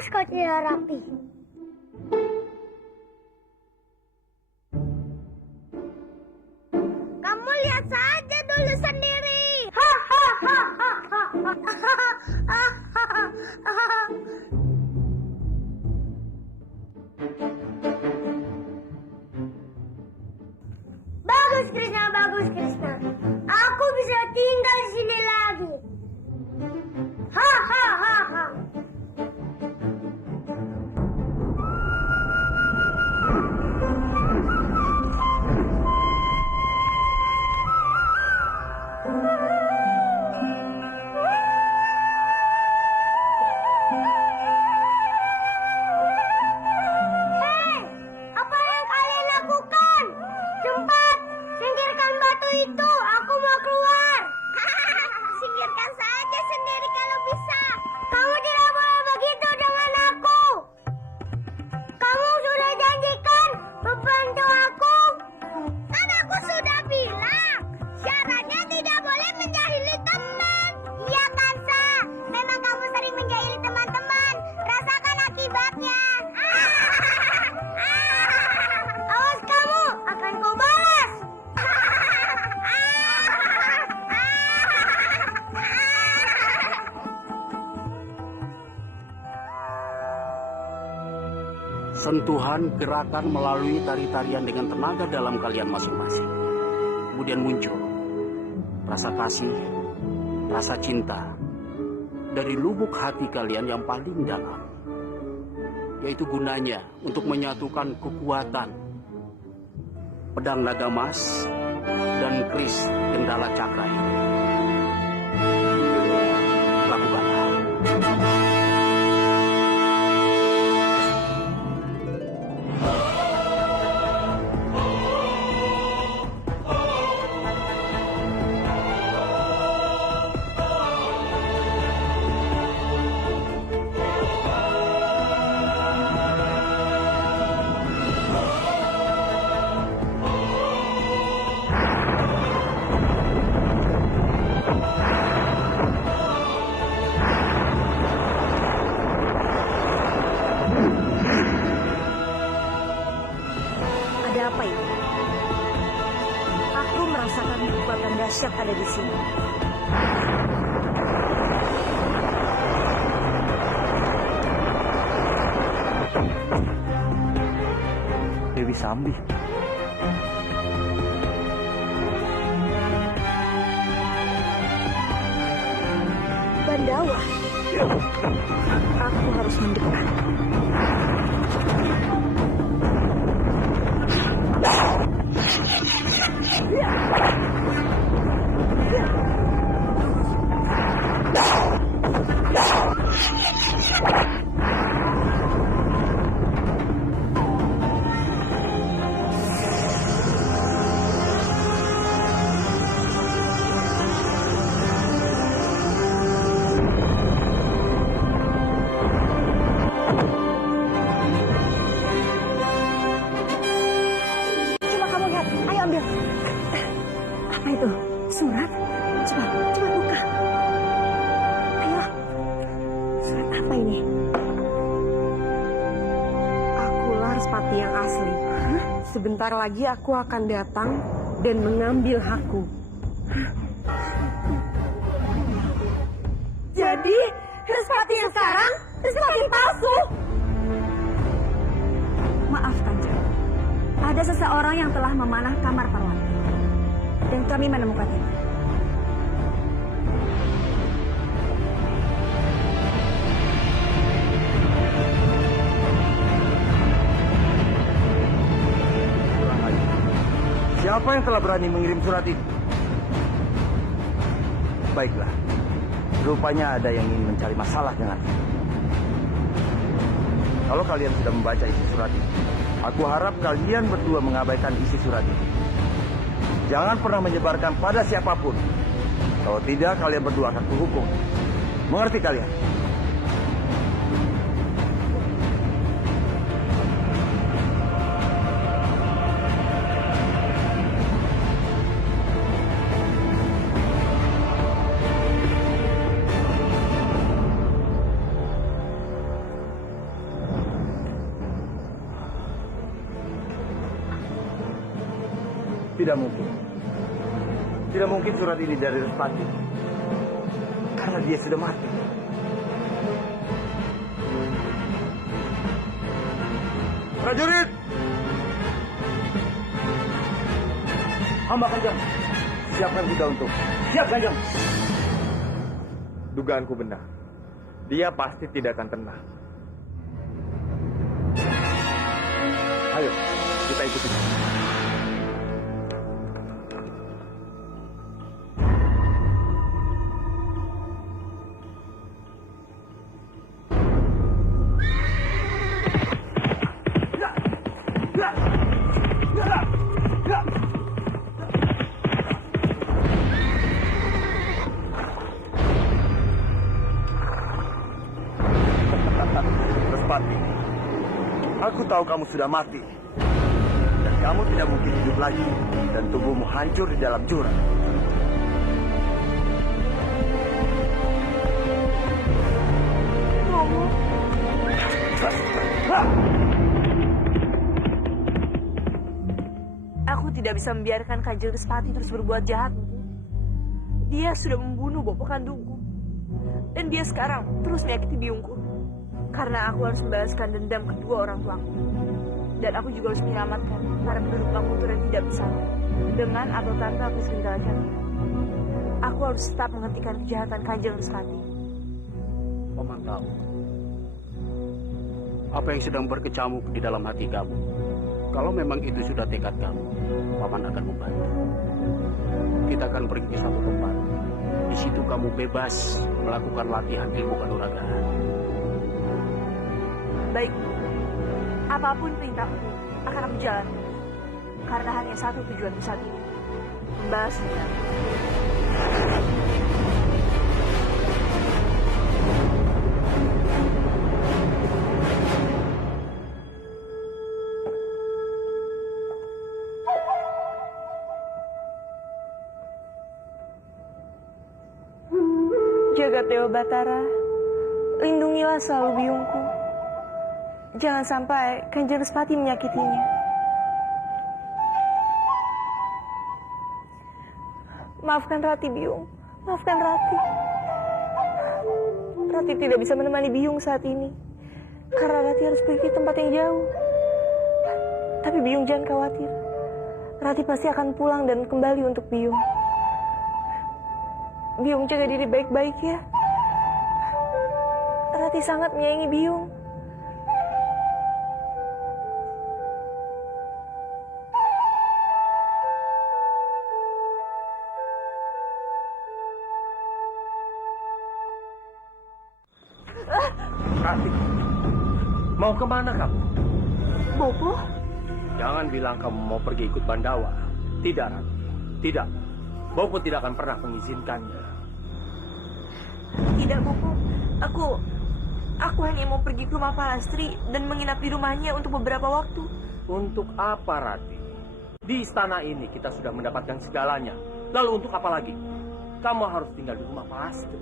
Awas kau tidak rapi. Kamu lihat saja dulu sendiri. Bagus Krishna, bagus Krishna. Aku bisa tinggal di sini lagi. Hahaha. Hei, apa yang kalian lakukan? Cepat, singkirkan batu itu. Aku mau keluar. Singkirkan saja sendiri kalau bisa. Kamu tidak boleh begitu dengan aku. Kamu sudah janjikan membantu aku. Kan aku sudah bilang, syaratnya tidak boleh menjahili teman. Iya kan, Sa? Memang kamu sering menjahili teman-teman. Rasakan akibatnya. Awas kamu, akan ku balas. Sentuhan gerakan melalui tari-tarian dengan tenaga dalam kalian masing-masing. Kemudian muncul rasa kasih, rasa cinta dari lubuk hati kalian yang paling dalam. Yaitu gunanya untuk menyatukan kekuatan pedang naga emas dan keris gendala cakra ini. Lakukanlah. Ada apa ini? Aku merasakan kekuatan dahsyat ada di sini. Dewi Sambi. Bandawa. Aku harus mendekat. Coba kamu lihat, ayo ambil. Apa itu? Surat? Coba buka. Ayo. Surat apa ini? Akulah Respati yang asli. Sebentar lagi aku akan datang dan mengambil hakku. Jadi, Respati yang sekarang, Respati palsu. Maaf, Kanjeng. Ada seseorang yang telah memanah kamar Parwati. Dan kami menemukannya. Kurang aja. Siapa yang telah berani mengirim surat itu? Baiklah. Rupanya ada yang ingin mencari masalah denganku. Kalau kalian sudah membaca isi surat itu, aku harap kalian berdua mengabaikan isi surat itu. Jangan pernah menyebarkan pada siapapun. Kalau tidak, kalian berdua akan kuhukum. Mengerti kalian? Tidak mungkin. Tidak mungkin surat ini dari Respati. Karena dia sudah mati. Prajurit! Hamba Kanjeng. Siapkan kuda untuk. Siap Kanjeng. Dugaanku benar. Dia pasti tidak akan tenang. Ayo, kita ikuti. Respati, aku tahu kamu sudah mati. Dan kamu tidak mungkin hidup lagi. Dan tubuhmu hancur di dalam jurang. Aku tidak bisa membiarkan Kanjeng Respati terus berbuat jahat. Dia sudah membunuh bapak kandungku. Dan dia sekarang terus menyakiti biungku. Karena aku harus membalaskan dendam kedua orang tuaku. Dan aku juga harus menyelamatkan para penduduk Makutur yang tidak bersalah. Dengan atau tanpa aku segerakan. Aku harus tetap menghentikan kejahatan Kanjeng Respati. Paman tahu apa yang sedang berkecamuk di dalam hati kamu. Kalau memang itu sudah tekad kamu, Paman akan membantu. Kita akan pergi ke satu tempat. Di situ kamu bebas melakukan latihan ilmu kanuragaan. Baik, apapun perintahmu akan aku jalankan. Karena hanya satu tujuan saat ini. Membalas dendam. Jagat Dewa Batara, lindungilah selalu biungku. Jangan sampai Kanjeng Respati menyakitinya. Maafkan Rati, Biung. Maafkan Rati. Rati tidak bisa menemani Biung saat ini. Karena Rati harus pergi ke tempat yang jauh. Tapi Biung jangan khawatir. Rati pasti akan pulang dan kembali untuk Biung. Biung jaga diri baik-baik ya. Rati sangat menyayangi Biung. Rati, mau kemana kamu? Bopo? Jangan bilang kamu mau pergi ikut Bandawa. Tidak, Rati. Tidak. Bopo tidak akan pernah mengizinkannya. Tidak, Bopo. Aku hanya mau pergi ke rumah Palastri dan menginap di rumahnya untuk beberapa waktu. Untuk apa, Rati? Di istana ini kita sudah mendapatkan segalanya. Lalu untuk apa lagi? Kamu harus tinggal di rumah Palastri.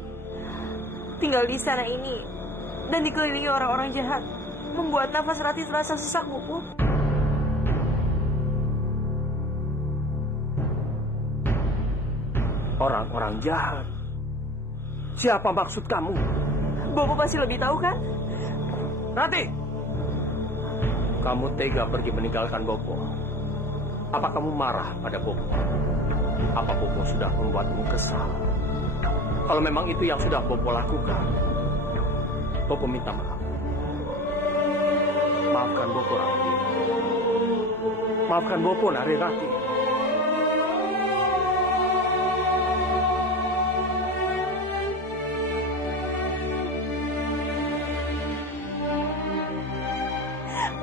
Tinggal di istana ini dan dikelilingi orang-orang jahat membuat nafas Rati terasa sesak, Bopo. Orang-orang jahat. Siapa maksud kamu? Bopo pasti lebih tahu kan? Rati! Kamu tega pergi meninggalkan Bopo. Apa kamu marah pada Bopo? Apa Bopo sudah membuatmu kesal? Kalau memang itu yang sudah Bopo lakukan, Bopo minta maaf. Maafkan Bopo, Rati. Maafkan Bopo, Nari Rati.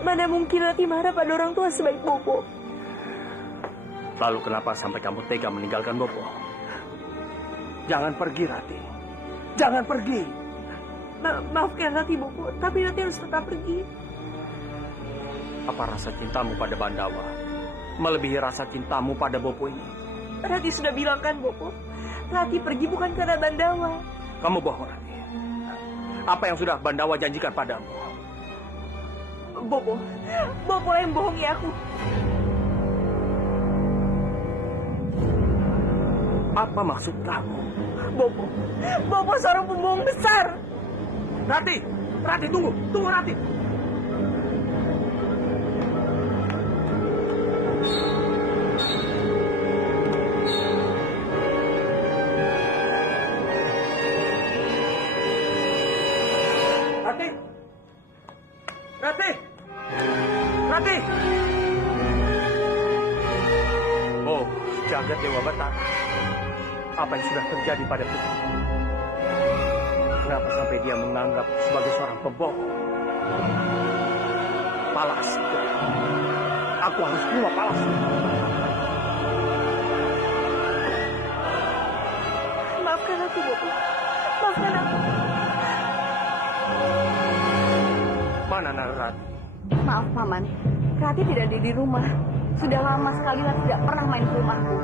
Mana mungkin Rati marah pada orang tua sebaik Bopo? Lalu kenapa sampai kamu tega meninggalkan Bopo? Jangan pergi, Rati. Jangan pergi. Maafkan Rati, Bopo, tapi Rati harus tetap pergi. Apa rasa cintamu pada Bandawa melebihi rasa cintamu pada Bopo ini? Rati sudah bilang kan, Bopo, Rati pergi bukan karena Bandawa. Kamu bohong, Rati. Apa yang sudah Bandawa janjikan padamu? Bopo lah yang bohongi aku. Apa maksud kamu? Bopo, Bopo seorang pembohong besar. Rati, Rati tunggu, tunggu Rati. Rati, Rati, Rati. Oh, jagat Dewa Batara. Apa yang sudah terjadi pada putri? Kenapa sampai dia menganggap sebagai seorang pembohong? Palas. Aku harus keluar Palas. Maafkan aku, Bopo. Maafkan aku. Mana Narati? Maaf, Paman. Rati tidak ada di rumah. Sudah lama sekali Rati tidak pernah main ke rumahku.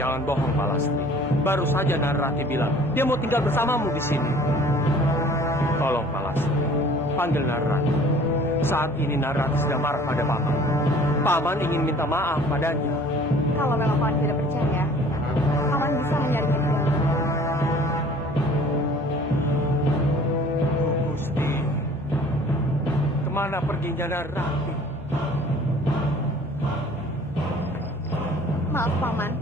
Jangan bohong, Palasti. Baru saja Narati bilang dia mau tinggal bersamamu di sini. Tolong, Palasti. Panggil Narati. Saat ini Narati sedang marah pada Paman. Paman ingin minta maaf padanya. Kalau memang Paman tidak percaya, Paman bisa mencarinya di dalam. Oh, Gusti. Kemana perginya Narati? Maaf, Paman.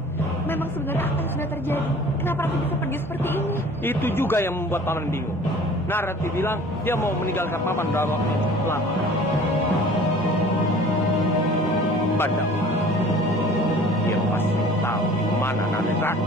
Memang sebenarnya apa yang sudah terjadi? Kenapa Rati bisa pergi seperti ini? Itu juga yang membuat Paman bingung. Narati bilang dia mau meninggalkan Paman dalam waktu yang cukup lama. Padahal dia pasti tahu di mana Narati.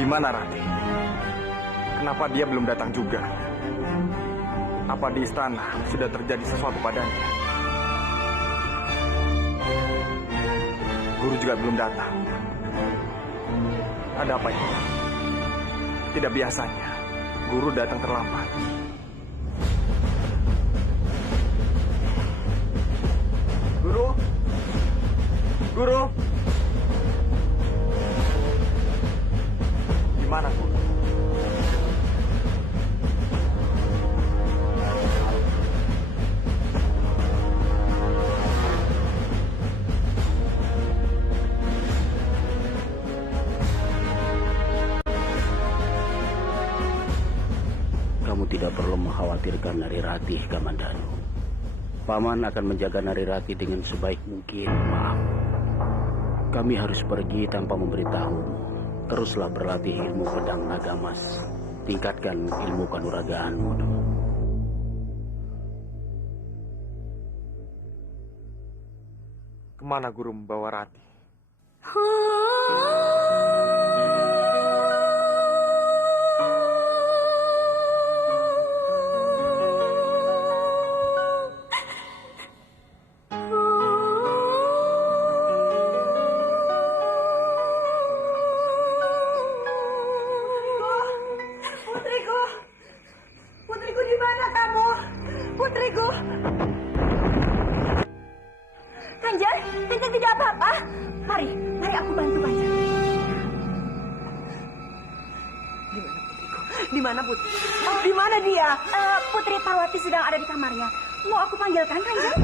Di mana Rati? Kenapa dia belum datang juga? Apa di istana sudah terjadi sesuatu padanya? Guru juga belum datang. Ada apa ini? Tidak biasanya guru datang terlambat. Guru? Guru? Di mana guru? Kamu tidak perlu mengkhawatirkan Narirati, Kamandanu. Paman akan menjaga Narirati dengan sebaik mungkin. Maaf, kami harus pergi tanpa memberitahu. Teruslah berlatih ilmu pedang naga emas. Tingkatkan ilmu kanuragaanmu. Kemana guru membawa Rati? Putriku! Putriku, di mana kamu? Putriku! Kanjeng, Kanjeng tidak apa-apa. Mari, mari aku bantu Kanjeng. Di mana putriku? Di mana dia? Putri Parwati sedang ada di kamarnya. Mau aku panggilkan, Kanjeng?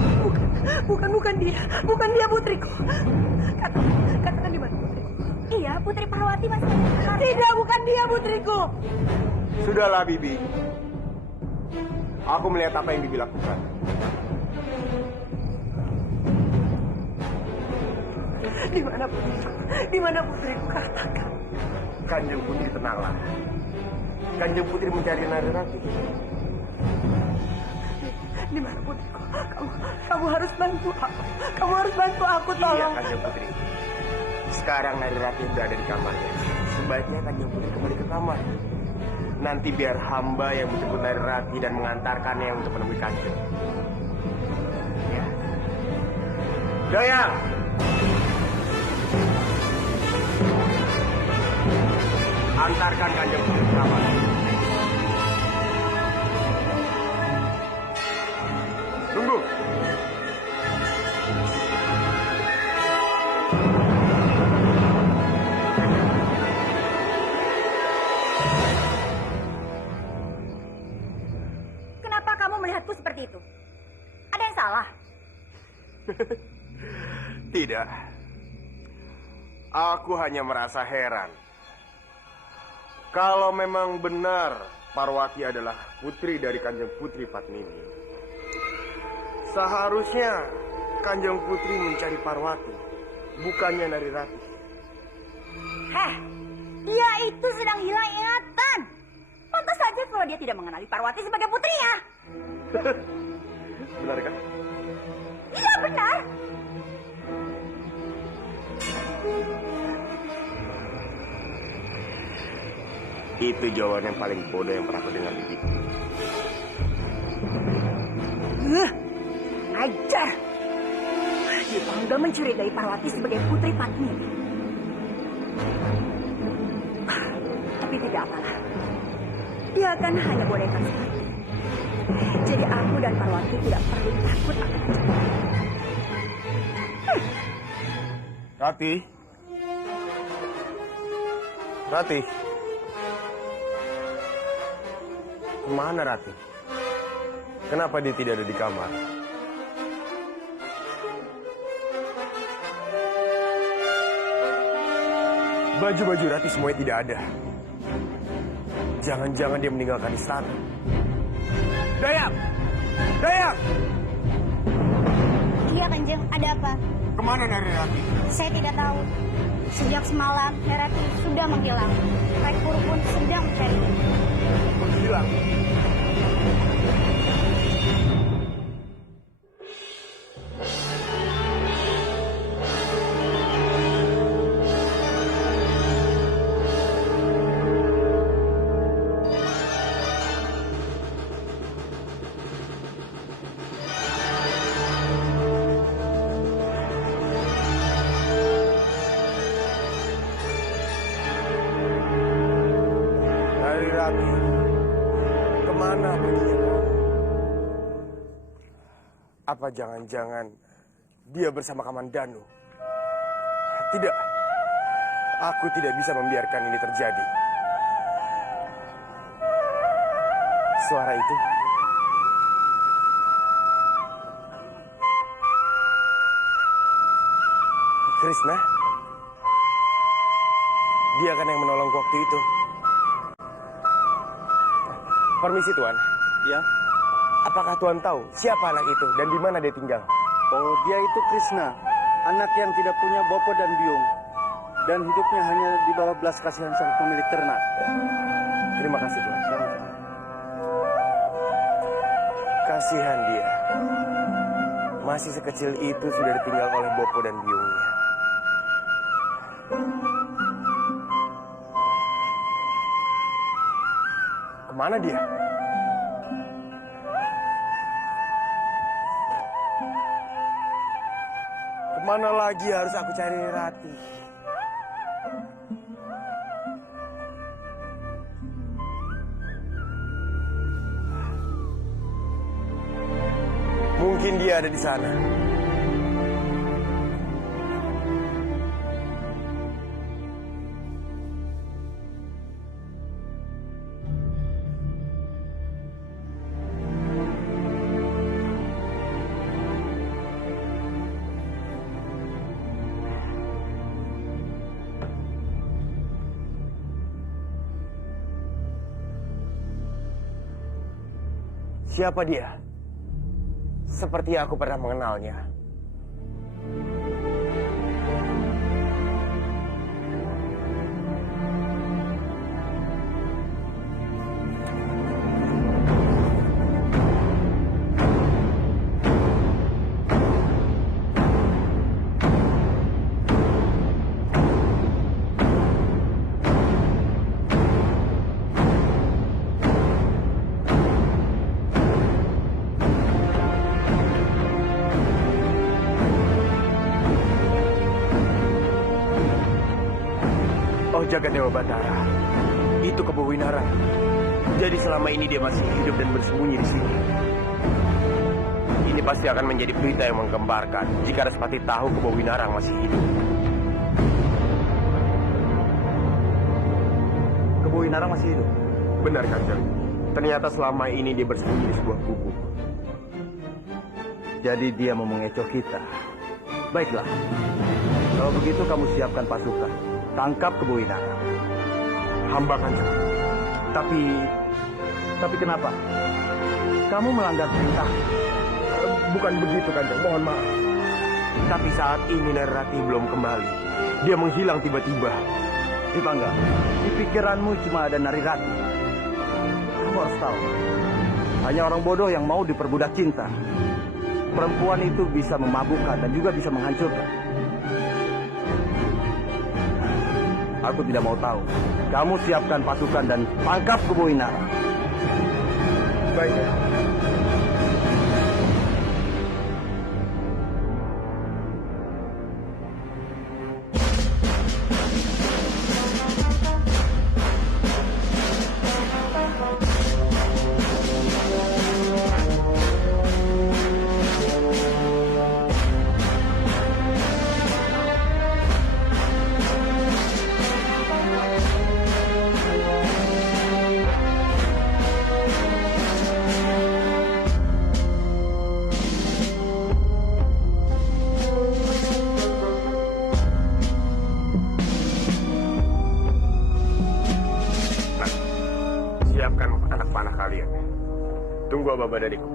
Bukan dia. Bukan dia, putriku. Katakan di mana putriku? Iya, Putri Parwati masih ada di kamarnya. Tidak, bukan dia, putriku. Sudahlah, Bibi. Aku melihat apa yang Bibi lakukan. Di mana putriku? Di mana putriku? Katakan. Kanjeng Putri tenanglah. Kanjeng Putri mencari Narirati. Di mana putriku? Kamu harus bantu aku. Kamu harus bantu aku, Iya, tolong. Kanjeng Putri. Sekarang Narirati berada di kamarnya. Sebaiknya Kanjeng Putri kembali ke kamar. Nanti biar hamba yang menjemput Narirati dan mengantarkannya untuk menemui Kanjeng. Ya. Jaya! Antarkan Kanjeng Putri ke kamar. Tunggu. Kenapa kamu melihatku seperti itu? Ada yang salah? Tidak. Aku hanya merasa heran. Kalau memang benar Parwati adalah putri dari Kanjeng Putri Padmini, seharusnya Kanjeng Putri mencari Parwati, bukannya Narirati. Heh, dia itu sedang hilang ingatan. Pantas saja kalau dia tidak mengenali Parwati sebagai putrinya. Benar kan? Iya, benar. Itu jawaban yang paling bodoh yang pernah aku dengar di hidup. Ajar. Dia bangga mencurigai Parwati sebagai putri Padmini. Tapi tidak apalah. Dia kan hanya boneka seperti. Jadi aku dan Parwati tidak perlu takut akan ancaman. Rati. Rati. Kemana Rati? Kenapa dia tidak ada di kamar? Baju-baju Rati semuanya tidak ada. Jangan-jangan dia meninggalkan istana. Dayak! Dayak! Iya, Kanjeng. Ada apa? Kemana Narirati? Saya tidak tahu. Sejak semalam, Nerati sudah menghilang. Rekpur pun sedang mencarinya. Menghilang. Narirati, kemana perginya? Apa jangan-jangan dia bersama Kamandanu? Tidak, aku tidak bisa membiarkan ini terjadi. Suara itu Krishna. Dia kan yang menolong waktu itu. Permisi Tuan. Ya. Apakah Tuan tahu siapa anak itu dan di mana dia tinggal? Oh, dia itu Krishna, anak yang tidak punya bopo dan biung, dan hidupnya hanya di bawah belas kasihan sang pemilik ternak. Terima kasih Tuan. Kasihan dia. Masih sekecil itu sudah ditinggal oleh bopo dan biungnya. Kemana dia? Kemana lagi harus aku cari Rati? Mungkin dia ada di sana. Siapa dia? Seperti aku pernah mengenalnya. jaga Dewa Batara. Itu Kebo Winara. Jadi selama ini dia masih hidup dan bersembunyi di sini. Ini pasti akan menjadi berita yang menggemparkan jika Respati tahu Kebo Winarang masih hidup. Kebo Winarang masih hidup? Benar, Kanjeng. Ternyata selama ini dia bersembunyi di sebuah gubuk. Jadi dia mau mengecoh kita. Baiklah. Kalau begitu kamu siapkan pasukan. Tangkap Kebo Winarang. Hamba, Kanjeng. Tapi kenapa? Kamu melanggar perintah. Bukan begitu, Kanjeng. Mohon maaf. Tapi saat ini Narati belum kembali. Dia menghilang tiba-tiba. Dipangga, di pikiranmu cuma ada Narirati. Kamu harus tahu. Hanya orang bodoh yang mau diperbudak cinta. Perempuan itu bisa memabukkan dan juga bisa menghancurkan. Aku tidak mau tahu. Kamu siapkan pasukan dan tangkap Kebo Winarang. Baik. Siapkan anak panah kalian. Tunggu Ababa dariku.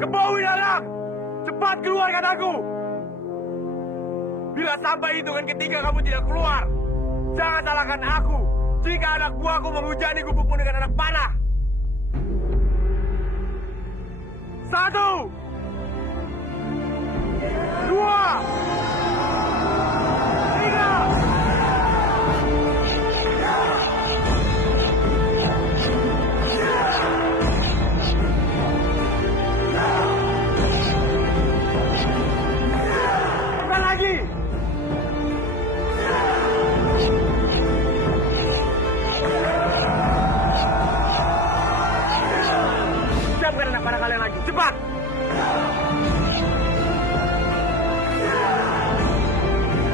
Kebo Winarang! Cepat keluarkan aku! Bila sampai hitungan ketiga kamu tidak keluar, jangan salahkan aku jika anak buahku menghujani gubukmu dengan anak panah. 1, 2, 3. Lagi. Siapkan anak panah kalian lagi, cepat!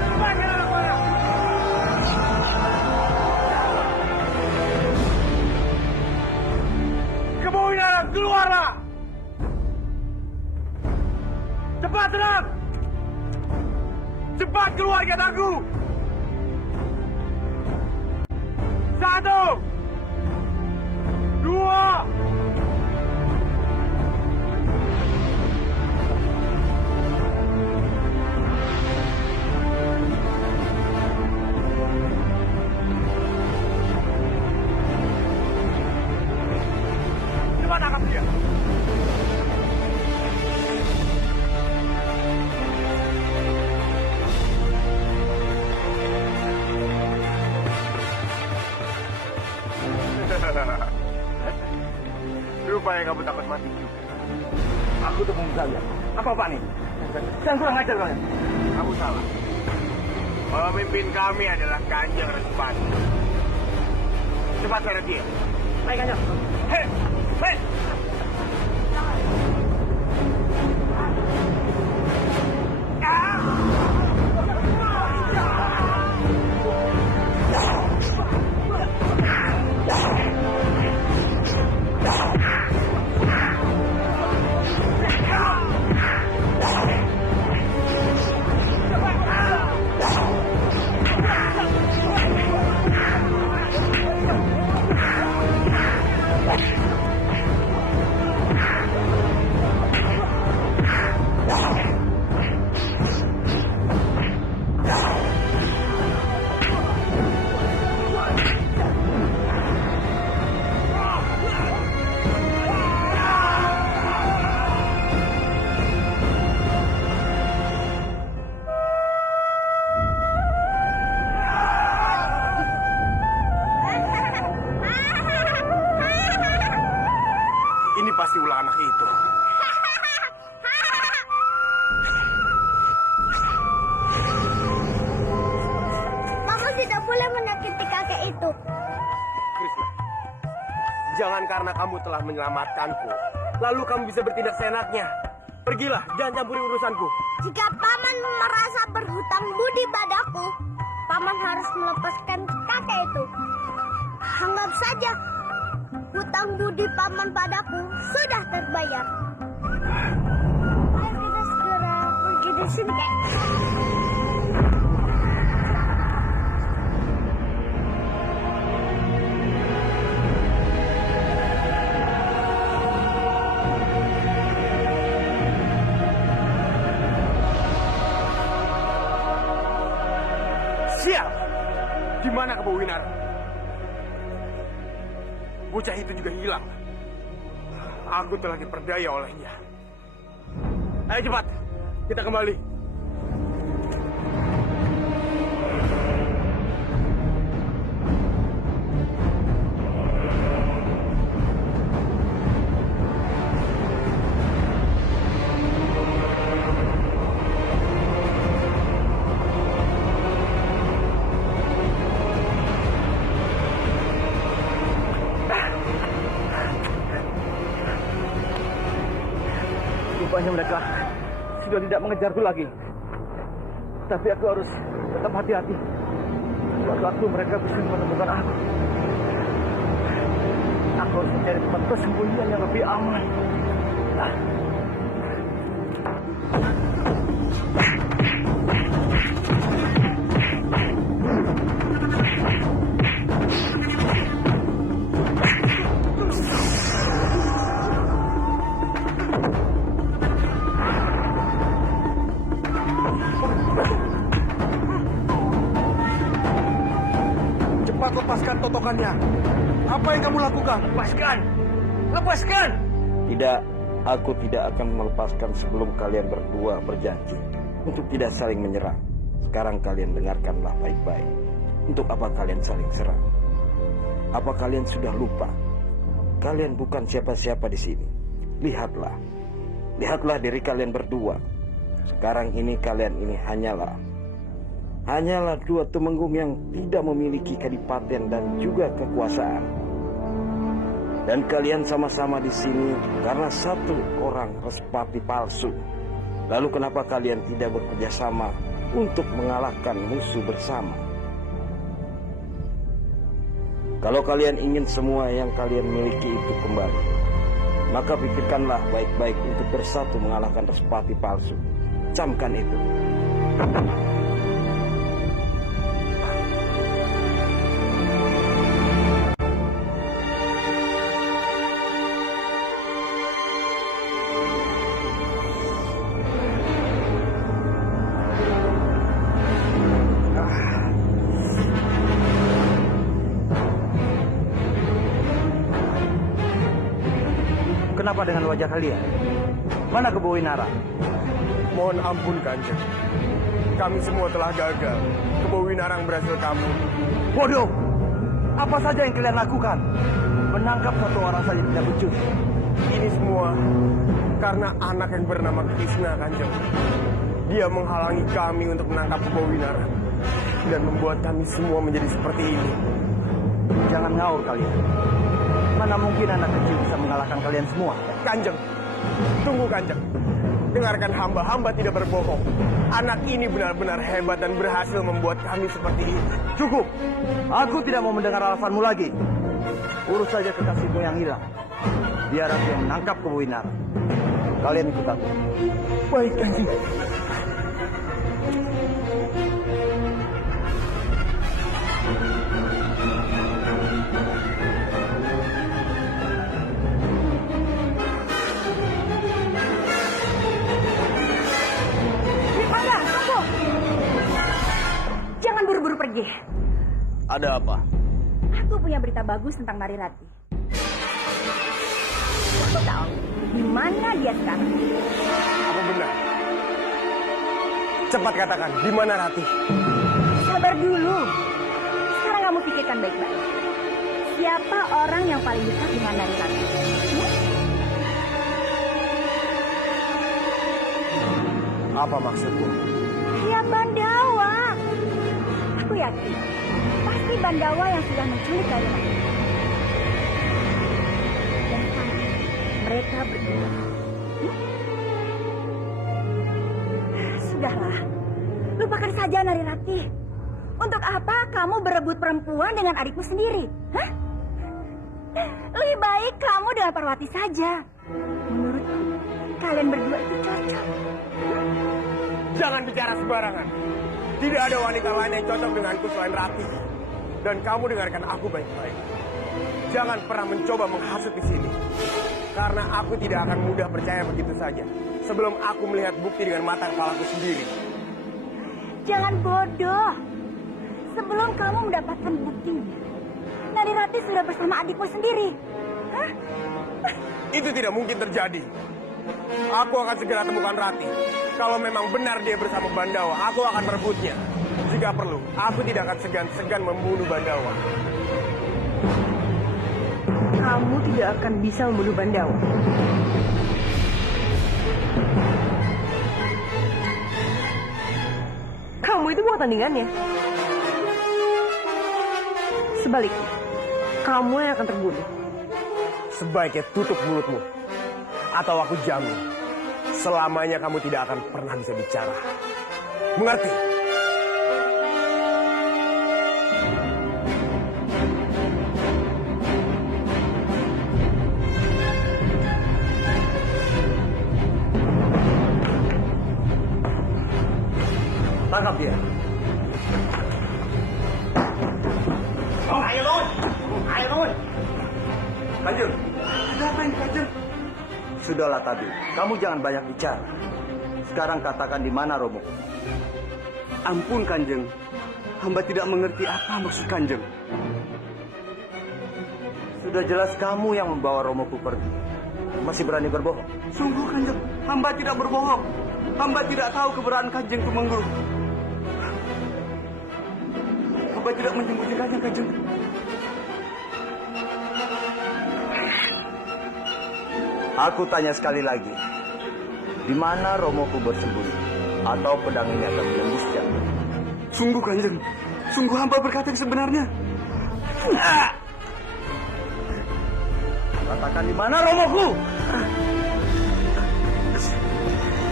Cepatkan anak panah! Kebo Winarang, keluarlah! Cepat, serang! Cepat keluarkan aku! 1, 2. Cepat tangkap dia! Rupanya kamu takut mati juga. Aku tuh kalian. Apa nih? Jangan kurang ajar kalian. Kamu salah. Pemimpin kami adalah Kanjeng Respati. Cepat seret dia. Baik, Kanjeng. Hei! Hei! jangan karena kamu telah menyelamatkanku, lalu kamu bisa bertindak seenaknya. Pergilah, jangan campuri urusanku. Jika paman merasa berhutang budi padaku, paman harus melepaskan kakek itu. Anggap saja hutang budi paman padaku sudah terbayar. Ayo kita segera pergi dari sini, Kek. Siap! Di mana Kebo Winara? Bocah itu juga hilang. Aku telah diperdaya olehnya. Ayo cepat, kita kembali. Rupanya mereka sudah tidak mengejarku lagi. Tapi aku harus tetap hati-hati. Suatu mereka bisa menemukan aku. Aku harus mencari tempat persembunyian yang lebih aman. Cepat lepaskan totokannya. Apa yang kamu lakukan? Lepaskan! Lepaskan! Tidak, aku tidak akan melepaskan sebelum kalian berdua berjanji untuk tidak saling menyerang. Sekarang kalian dengarkanlah baik-baik. Untuk apa kalian saling serang? Apa kalian sudah lupa? Kalian bukan siapa-siapa di sini. Lihatlah. Lihatlah diri kalian berdua. Sekarang ini kalian ini hanyalah dua tumenggung yang tidak memiliki kadipaten dan juga kekuasaan. Dan kalian sama-sama di sini karena satu orang Respati palsu. Lalu kenapa kalian tidak bekerja sama untuk mengalahkan musuh bersama? Kalau kalian ingin semua yang kalian miliki itu kembali, maka pikirkanlah baik-baik untuk bersatu mengalahkan Respati palsu. Camkan itu. Kenapa dengan wajah kalian? Mana Kebo Winara? Mohon ampun, Kanjeng. Kami semua telah gagal. Kebo Winarang berhasil kabur. Bodoh! Apa saja yang kalian lakukan? Menangkap satu orang saja tidak becus. Ini semua karena anak yang bernama Krishna, Kanjeng. Dia menghalangi kami untuk menangkap Kebo Winarang dan membuat kami semua menjadi seperti ini. Jangan ngaur kalian. Mana mungkin anak kecil bisa mengalahkan kalian semua? Kanjeng, tunggu Kanjeng. Dengarkan hamba tidak berbohong. Anak ini benar-benar hebat dan berhasil membuat kami seperti ini. Cukup. Aku tidak mau mendengar alasanmu lagi. Urus saja kekasihmu yang hilang. Biar aku yang menangkap Kebo Winara. Kalian ikut aku. Baik, Kanjeng. Jangan buru-buru pergi. Ada apa? Aku punya berita bagus tentang Nari Rati. Aku tahu di mana dia sekarang. Apa benar? Cepat katakan, di mana Rati? Sabar dulu. Sekarang kamu pikirkan baik-baik. Siapa orang yang paling dekat dengan Nari Rati? Apa maksudmu? Ya Bandawa. Aku yakin pasti Bandawa yang sudah menculik Nari Rati. mereka berdua. Sudahlah, lupakan saja Nari Rati. Untuk apa kamu berebut perempuan dengan adikmu sendiri? Hah? Lebih baik kamu dengan Parwati saja. Menurutku, kalian berdua itu cocok. Jangan bicara sembarangan. Tidak ada wanita lain yang cocok denganku selain Rati. Dan kamu dengarkan aku baik-baik. Jangan pernah mencoba menghasut di sini. Karena aku tidak akan mudah percaya begitu saja. Sebelum aku melihat bukti dengan mata kepalaku sendiri. Jangan bodoh. Sebelum kamu mendapatkan buktinya, Nari Rati sudah bersama adikmu sendiri. Hah? Itu tidak mungkin terjadi. Aku akan segera temukan Rati. Kalau memang benar dia bersama Bandawa, aku akan merebutnya. Jika perlu, aku tidak akan segan-segan membunuh Bandawa. Kamu tidak akan bisa membunuh Bandawa. Kamu itu bukan tandingannya. Sebaliknya, kamu yang akan terbunuh. Sebaiknya tutup mulutmu. Atau aku jamin, selamanya kamu tidak akan pernah bisa bicara. Mengerti? Tangkap dia. Ayo, Lord! Ayo, Lord! Kanjeng. Ada apa ini, Kanjeng? Sudahlah tadi, kamu jangan banyak bicara. Sekarang katakan di mana Romo. Ampun, Kanjeng. Hamba tidak mengerti apa maksud Kanjeng. Sudah jelas kamu yang membawa Romoku pergi. Masih berani berbohong? Sungguh, Kanjeng. Hamba tidak berbohong. Hamba tidak tahu keberadaan Kanjeng Tumenggung. Hamba tidak menyembunyikannya, Kanjeng. Aku tanya sekali lagi. Di mana Romoku bersembunyi? Atau pedang ini akan menembusnya? Sungguh, Kanjeng. Sungguh hamba berkata yang sebenarnya. Katakan di mana Romoku?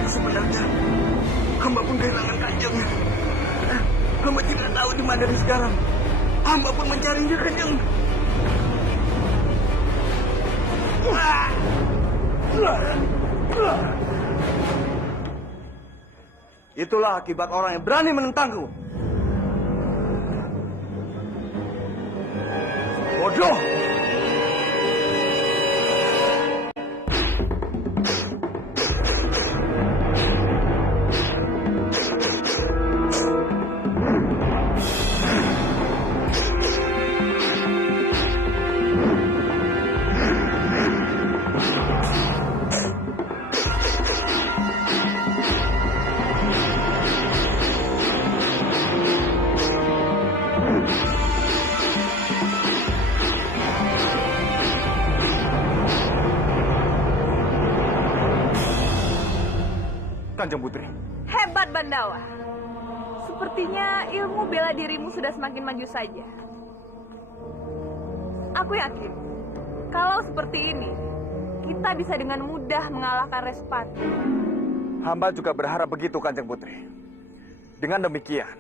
Sebenarnya, hamba pun kehilangan Kanjeng. Hamba tidak tahu di mana dia sekarang. Hamba pun mencarinya, Kanjeng. Itulah akibat orang yang berani menentangku. Bodoh! Kanjeng Putri. Hebat Bandawa. Sepertinya ilmu bela dirimu sudah semakin maju saja. Aku yakin, kalau seperti ini, kita bisa dengan mudah mengalahkan Respati. Hamba juga berharap begitu, Kanjeng Putri. Dengan demikian,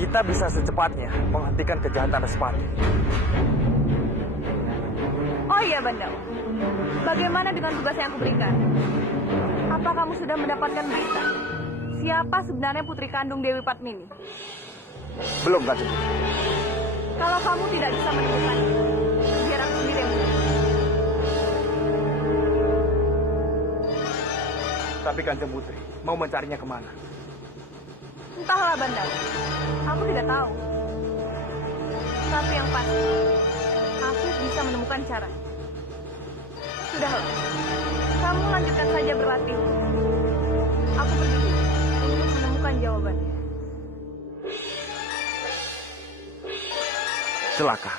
kita bisa secepatnya menghentikan kejahatan Respati. Oh iya Bandawa, bagaimana dengan tugas yang aku berikan? Apa kamu sudah mendapatkan berita? Siapa sebenarnya putri kandung Dewi Padmini? Belum, Kanjeng Putri. Kalau kamu tidak bisa menemukannya, biar aku sendiri yang menemukan. Tapi Kanjeng Putri mau mencarinya kemana? Entahlah Bandawa, aku tidak tahu. Tapi yang pasti, aku bisa menemukan cara. Sudahlah, kamu lanjutkan saja berlatih. Aku pergi dulu untuk menemukan jawabannya. Celaka.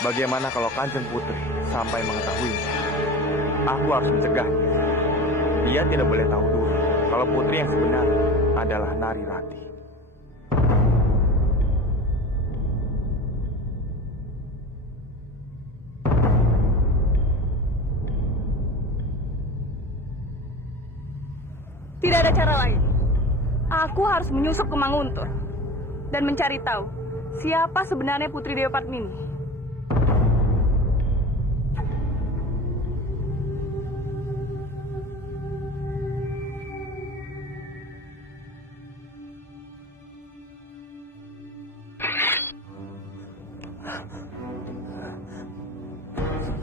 Bagaimana kalau Kanjeng Putri sampai mengetahuinya? Aku harus mencegahnya. Dia tidak boleh tahu dulu kalau putri yang sebenarnya adalah Nari Rati. Tidak ada cara lain. Aku harus menyusup ke Manguntur dan mencari tahu siapa sebenarnya Putri Dewa Padmini.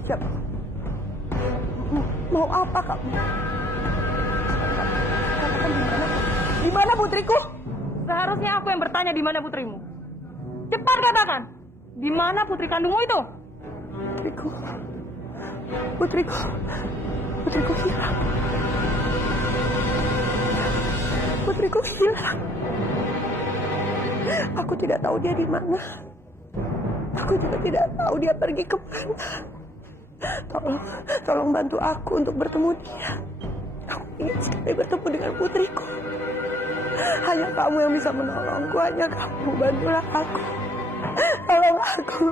Siapa? Mau apa kamu? Katakan di mana putriku? Seharusnya aku yang bertanya di mana putrimu. Cepat katakan, di mana putri kandungmu itu? Putriku hilang. Putriku hilang. Aku tidak tahu dia di mana. Aku juga tidak tahu dia pergi kemana. Tolong bantu aku untuk bertemu dia. Aku ingin sekali bertemu dengan putriku. Hanya kamu yang bisa menolongku. Hanya kamu, bantulah aku. Tolong aku.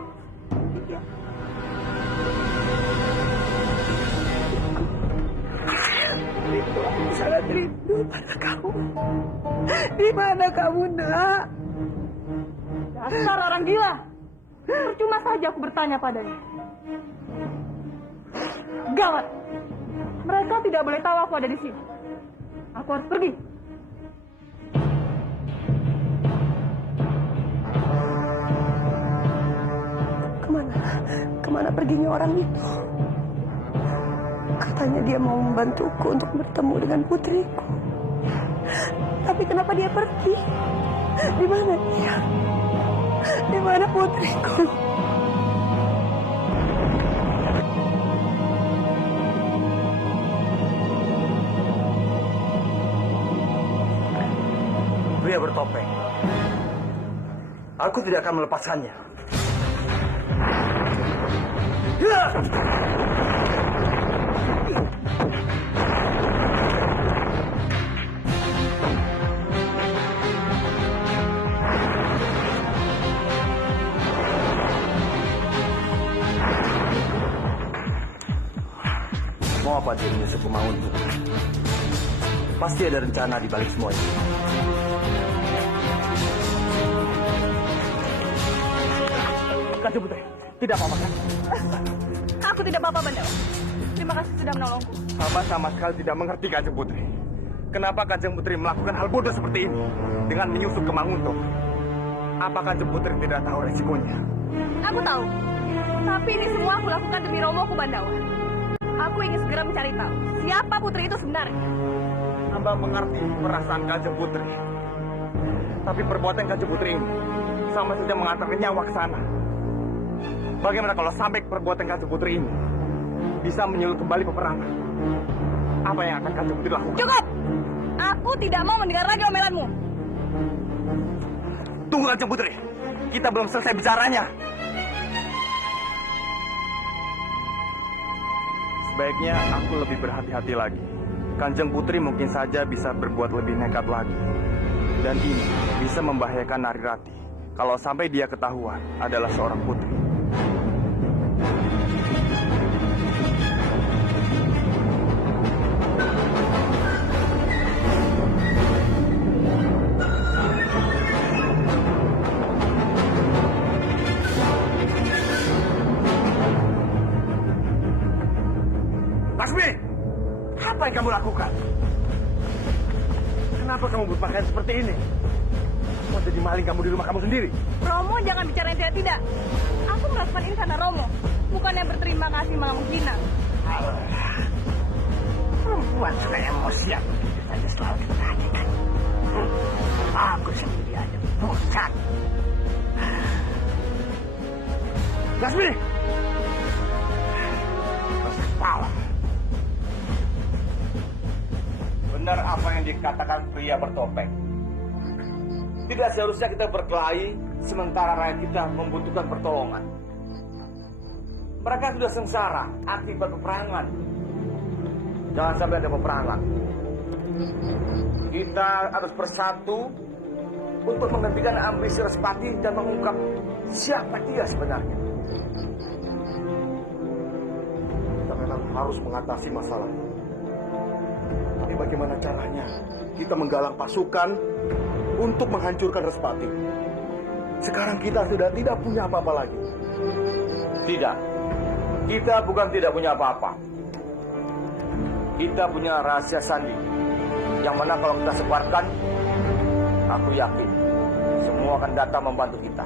Aku sangat rindu pada kamu. Di mana kamu, nak? Dasar orang gila. Percuma saja aku bertanya padanya. Gawat. Mereka tidak boleh tahu aku ada di sini. Aku harus pergi. Kemana perginya orang itu? Katanya dia mau membantuku untuk bertemu dengan putriku. Tapi kenapa dia pergi? Di mana dia? Di mana putriku? Pria bertopeng. Aku tidak akan melepaskannya. Mau apa dia menyusup ke Manguntur? Pasti ada rencana di balik semua ini. Kanjeng Putri, tidak apa-apa kan? Aku tidak apa-apa, Bandawa. Terima kasih sudah menolongku. Hamba sama sekali tidak mengerti Kanjeng Putri. Kenapa Kanjeng Putri melakukan hal bodoh seperti ini dengan menyusup ke Manguntur? Apa Kanjeng Putri tidak tahu resikonya? Aku tahu. Tapi ini semua aku lakukan demi Romoku, Bandawa. Aku ingin segera mencari tahu siapa putri itu sebenarnya. Hamba mengerti perasaan Kanjeng Putri. Tapi perbuatan Kanjeng Putri ini sama saja mengantarkan nyawa ke sana. Bagaimana kalau sampai perbuatan Kanjeng Putri ini bisa menyulut kembali peperangan? Apa yang akan Kanjeng Putri lakukan? Cukup! Aku tidak mau mendengar lagi omelanmu. Tunggu Kanjeng Putri, kita belum selesai bicaranya. Sebaiknya aku lebih berhati-hati lagi. Kanjeng Putri mungkin saja bisa berbuat lebih nekat lagi. Dan ini bisa membahayakan Narirati kalau sampai dia ketahuan adalah seorang putri. Lasmi, apa yang kamu lakukan? Kenapa kamu berpakaian seperti ini? Mau jadi maling kamu di rumah kamu sendiri? Romo, jangan bicara yang tidak-tidak. Aku melakukan ini karena Romo, bukan yang berterima kasih malah menghina. Perempuan suka emosian begitu saja selalu diperhatikan. Aku sendiri aja bosan. Lasmi! Kepala. Benar apa yang dikatakan pria bertopeng. Tidak seharusnya kita berkelahi sementara rakyat kita membutuhkan pertolongan. Mereka sudah sengsara akibat peperangan. Jangan sampai ada peperangan. Kita harus bersatu untuk menghentikan ambisi Respati dan mengungkap siapa dia sebenarnya. Kita memang harus mengatasi masalah ini. Tapi bagaimana caranya kita menggalang pasukan untuk menghancurkan Respati? Sekarang kita sudah tidak punya apa-apa lagi. Tidak. Kita bukan tidak punya apa-apa. Kita punya rahasia sandi. Yang mana kalau kita sebarkan, aku yakin semua akan datang membantu kita.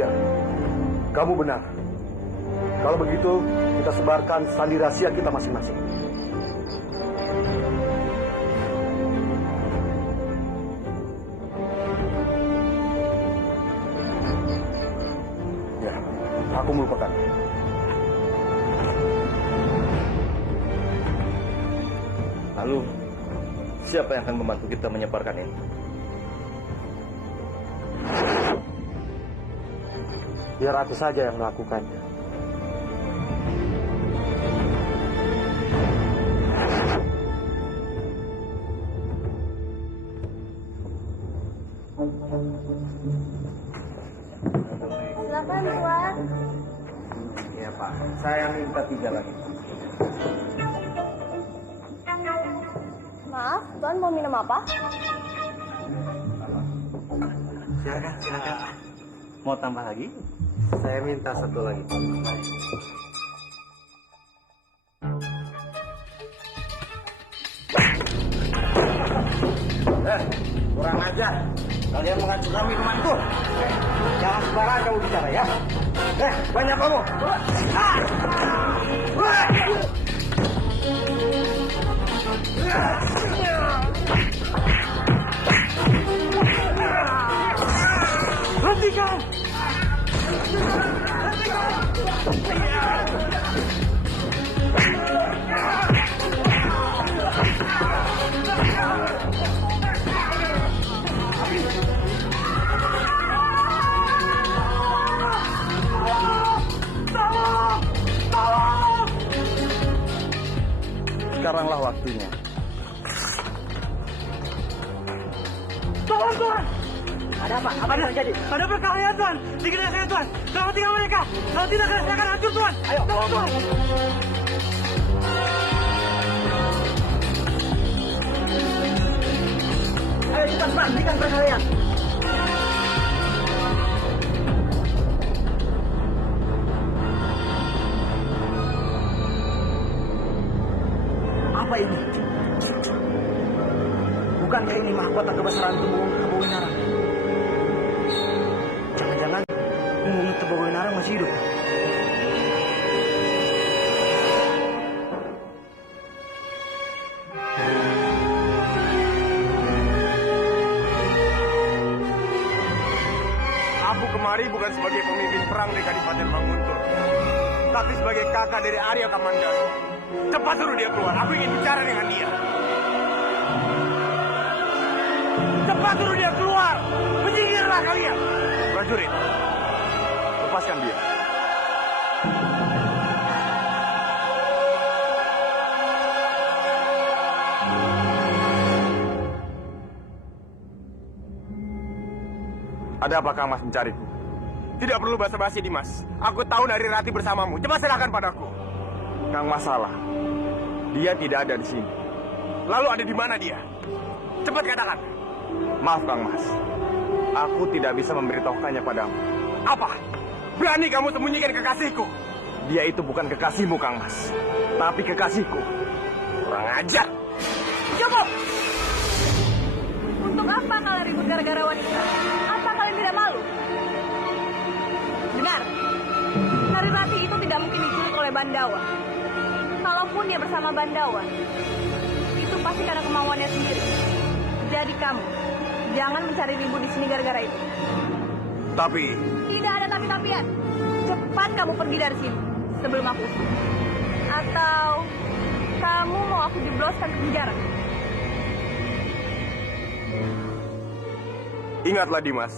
Ya, kamu benar. Kalau begitu, kita sebarkan sandi rahasia kita masing-masing. Ya, aku melupakan. Lalu, siapa yang akan membantu kita menyebarkan ini? Biar aku saja yang melakukannya. Silakan Tuan. Iya Pak, saya minta 3 lagi. Maaf, Tuan mau minum apa? Silakan, silakan. Mau tambah lagi? Saya minta 1 lagi. Kurang ajar. Kalian menghancurkan minumanku. Jangan sembarangan kamu bicara ya. Banyak kamu. Hentikan! Sekaranglah waktunya. Tolong Tuhan! Ada apa? Apa yang terjadi? Ada perkelahian Tuhan! Di gereja saya Tuhan! Jangan tinggal mereka! Kalau tidak, saya akan hancur Tuhan! Ayo, tolong Tuhan! Ayo cepat Pak, hentikan perkelahian! Apa ini? Bukankah ini mahkota kebesaran tubuh Tebowinarang? Jangan-jangan Umum Tebowinarang masih hidup. Aku kemari bukan sebagai pemimpin perang di Kadipaten Manguntur, tapi sebagai kakak dari Arya Kamandanu. Cepat suruh dia keluar, aku ingin bicara dengan dia. Cepat suruh dia keluar, menyingkirlah kalian. Prajurit, lepaskan dia. Ada apa Kang Mas mencariku? Tidak perlu basa-basi Dimas. Aku tahu Narirati bersamamu. Cepat serahkan padaku. Kang Mas salah. Dia tidak ada di sini. Lalu ada di mana dia? Cepat katakan. Maaf Kang Mas. Aku tidak bisa memberitahukannya padamu. Apa? Berani kamu sembunyikan kekasihku? Dia itu bukan kekasihmu Kang Mas, tapi kekasihku. Kurang ajar. Cukup! Untuk apa kalian ribut gara-gara wanita? Apa kalian tidak malu? Dengar, Narirati itu tidak mungkin diculik oleh Bandawa. Kalaupun dia bersama Bandawa, itu pasti karena kemauannya sendiri. Jadi kamu, jangan mencari ribut di sini gara-gara itu. Tapi Tidak ada tapi-tapian. Cepat kamu pergi dari sini sebelum aku usir. Atau kamu mau aku jebloskan ke penjara? ingatlah Dimas,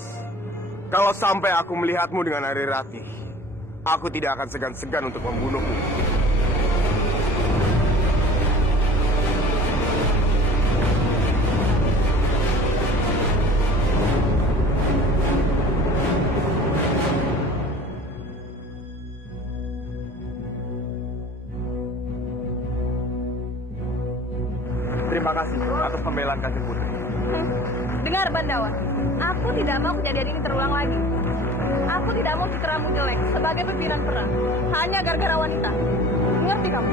kalau sampai aku melihatmu dengan Narirati, aku tidak akan segan-segan untuk membunuhmu. Terima kasih atas pembelaan Kanjeng Putri. Dengar Bandawa, aku tidak mau kejadian ini terulang lagi. Aku tidak mau citeramu jelek sebagai pimpinan perang hanya gara-gara wanita. Ngerti kamu?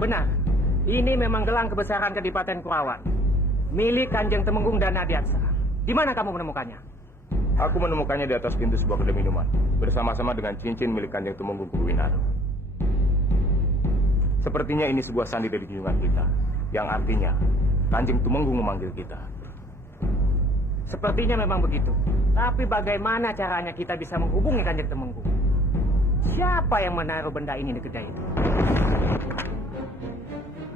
Benar, ini memang gelang kebesaran Kadipaten Kurawan, milik Kanjeng Temenggung dan Nadiaksa. Di mana kamu menemukannya? Aku menemukannya di atas pintu sebuah kedai minuman, bersama-sama dengan cincin milik Kanjeng Temenggung Kuruwinara. Sepertinya ini sebuah sandi dari junjungan kita, yang artinya Kanjeng Temenggung memanggil kita. Sepertinya memang begitu. Tapi bagaimana caranya kita bisa menghubungi Kanjeng Temenggung? Siapa yang menaruh benda ini di kedai itu?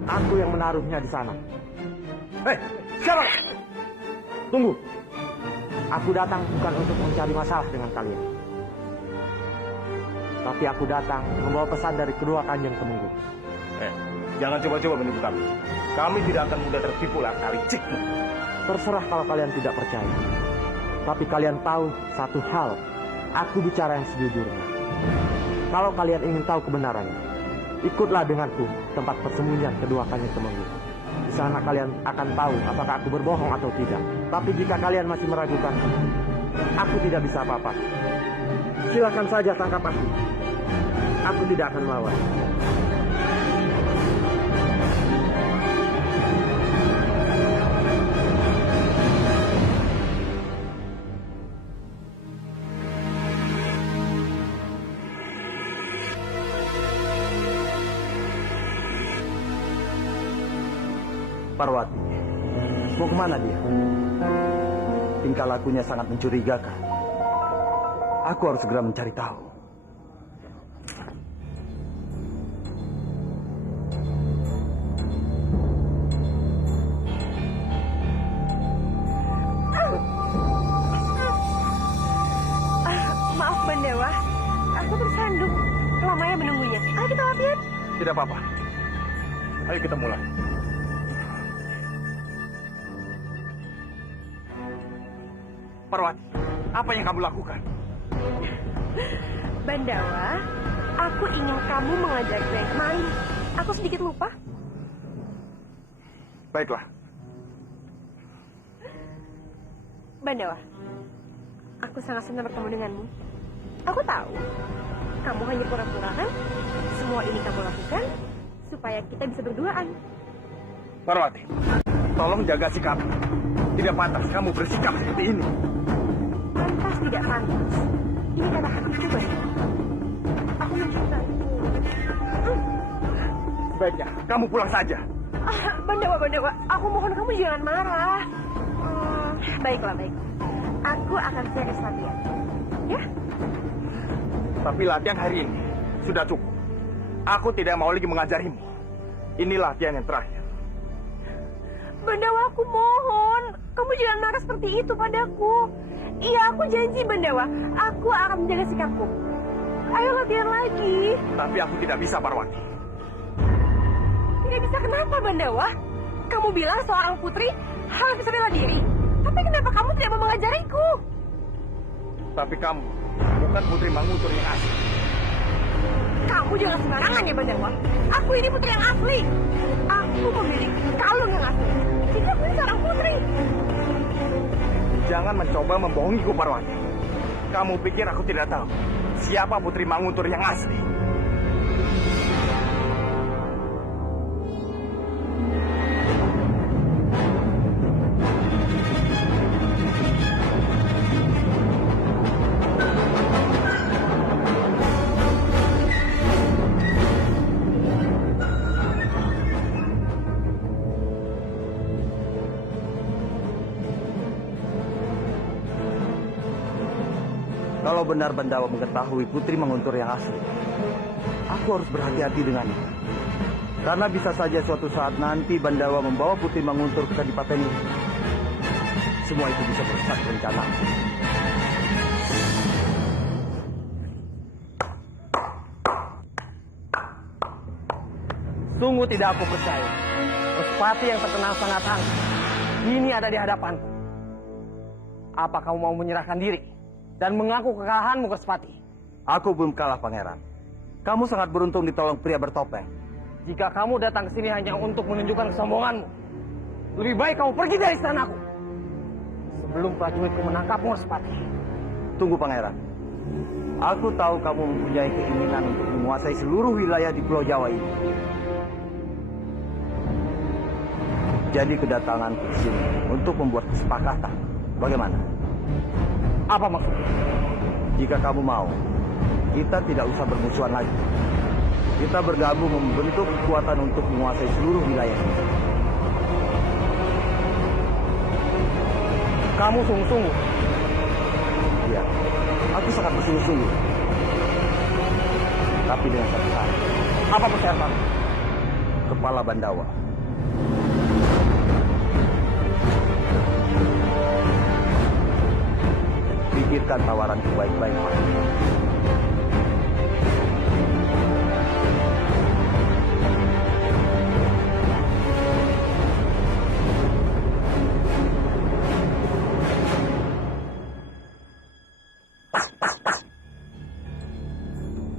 Aku yang menaruhnya di sana. Hei, siapa? Tunggu. Aku datang bukan untuk mencari masalah dengan kalian. Tapi aku datang membawa pesan dari kedua Kanjeng Temenggung. Jangan coba-coba menipu kami. Kami tidak akan mudah tertipu lah kali cikmu. Terserah kalau kalian tidak percaya. Tapi kalian tahu satu hal. Aku bicara yang sejujurnya. Kalau kalian ingin tahu kebenarannya, ikutlah denganku tempat persembunyian kedua Kanjeng Temenggung. Di sana kalian akan tahu apakah aku berbohong atau tidak. Tapi jika kalian masih meragukan, aku tidak bisa apa-apa. Silakan saja tangkap aku. Aku tidak akan melawan. Parwati, mau kemana dia? Tingkah lakunya sangat mencurigakan. Aku harus segera mencari tahu. Maaf Bandawa, aku tersandung. Lamanya menunggunya. Ayo kita latihan. Tidak apa-apa. Ayo kita mulai. Parwati, apa yang kamu lakukan? Bandawa, aku ingin kamu mengajarku yang kemarin. Aku sedikit lupa. Baiklah. Bandawa, aku sangat senang bertemu denganmu. Aku tahu, kamu hanya pura-pura kan? Semua ini kamu lakukan supaya kita bisa berduaan. Parwati, tolong jaga sikap. Tidak pantas kamu bersikap seperti ini. Pantas tidak pantas. Ini kata hatiku, Bandawa. Aku mencintaimu. Sebaiknya kamu pulang saja. Bandawa, aku mohon kamu jangan marah. Baiklah. Aku akan serius latihan. Ya? Tapi latihan hari ini sudah cukup. Aku tidak mau lagi mengajarimu. Ini latihan yang terakhir. Bandawa, aku mohon. Kamu jangan marah seperti itu padaku. Iya, aku janji, Bandawa. Aku akan menjaga sikapku. Ayo latihan lagi. Tapi aku tidak bisa, Parwati. Tidak bisa kenapa, Bandawa? Kamu bilang seorang putri harus bisa bela diri. Tapi kenapa kamu tidak mau mengajariku? Tapi kamu bukan putri Manguntur yang asli. Kamu jangan sembarangan ya, Bandawa. Aku ini putri yang asli. Aku memiliki kalung yang asli. Jadi aku ini seorang putri. Jangan mencoba membohongiku, Parwati. Kamu pikir aku tidak tahu siapa putri Manguntur yang asli? Kalau benar Bandawa mengetahui Putri Manguntur yang asli, aku harus berhati-hati dengannya. Karena bisa saja suatu saat nanti Bandawa membawa Putri Manguntur ke Kadipaten ini. Semua itu bisa merusak rencana. Sungguh tidak aku percaya. Respati yang terkenal sangat angkuh. Ini ada di hadapanku. Apa kamu mau menyerahkan diri dan mengaku kekalahanmu, Kerspati? Aku belum kalah, Pangeran. Kamu sangat beruntung ditolong pria bertopeng. Jika kamu datang ke sini hanya untuk menunjukkan kesombonganmu, lebih baik kamu pergi dari istanaku sebelum prajuritku menangkapmu, Kerspati. Tunggu, Pangeran. Aku tahu kamu mempunyai keinginan untuk menguasai seluruh wilayah di Pulau Jawa ini. Jadi kedatanganku ke sini untuk membuat kesepakatan. Bagaimana? Apa maksudnya? Jika kamu mau, kita tidak usah bermusuhan lagi. Kita bergabung membentuk kekuatan untuk menguasai seluruh wilayah ini. Kamu sungguh-sungguh? Ya, aku sangat bersungguh-sungguh. Tapi dengan satu syarat. Apa persyaratan? Kepala Bandawa. Pikirkan tawaranku baik-baik, Pak.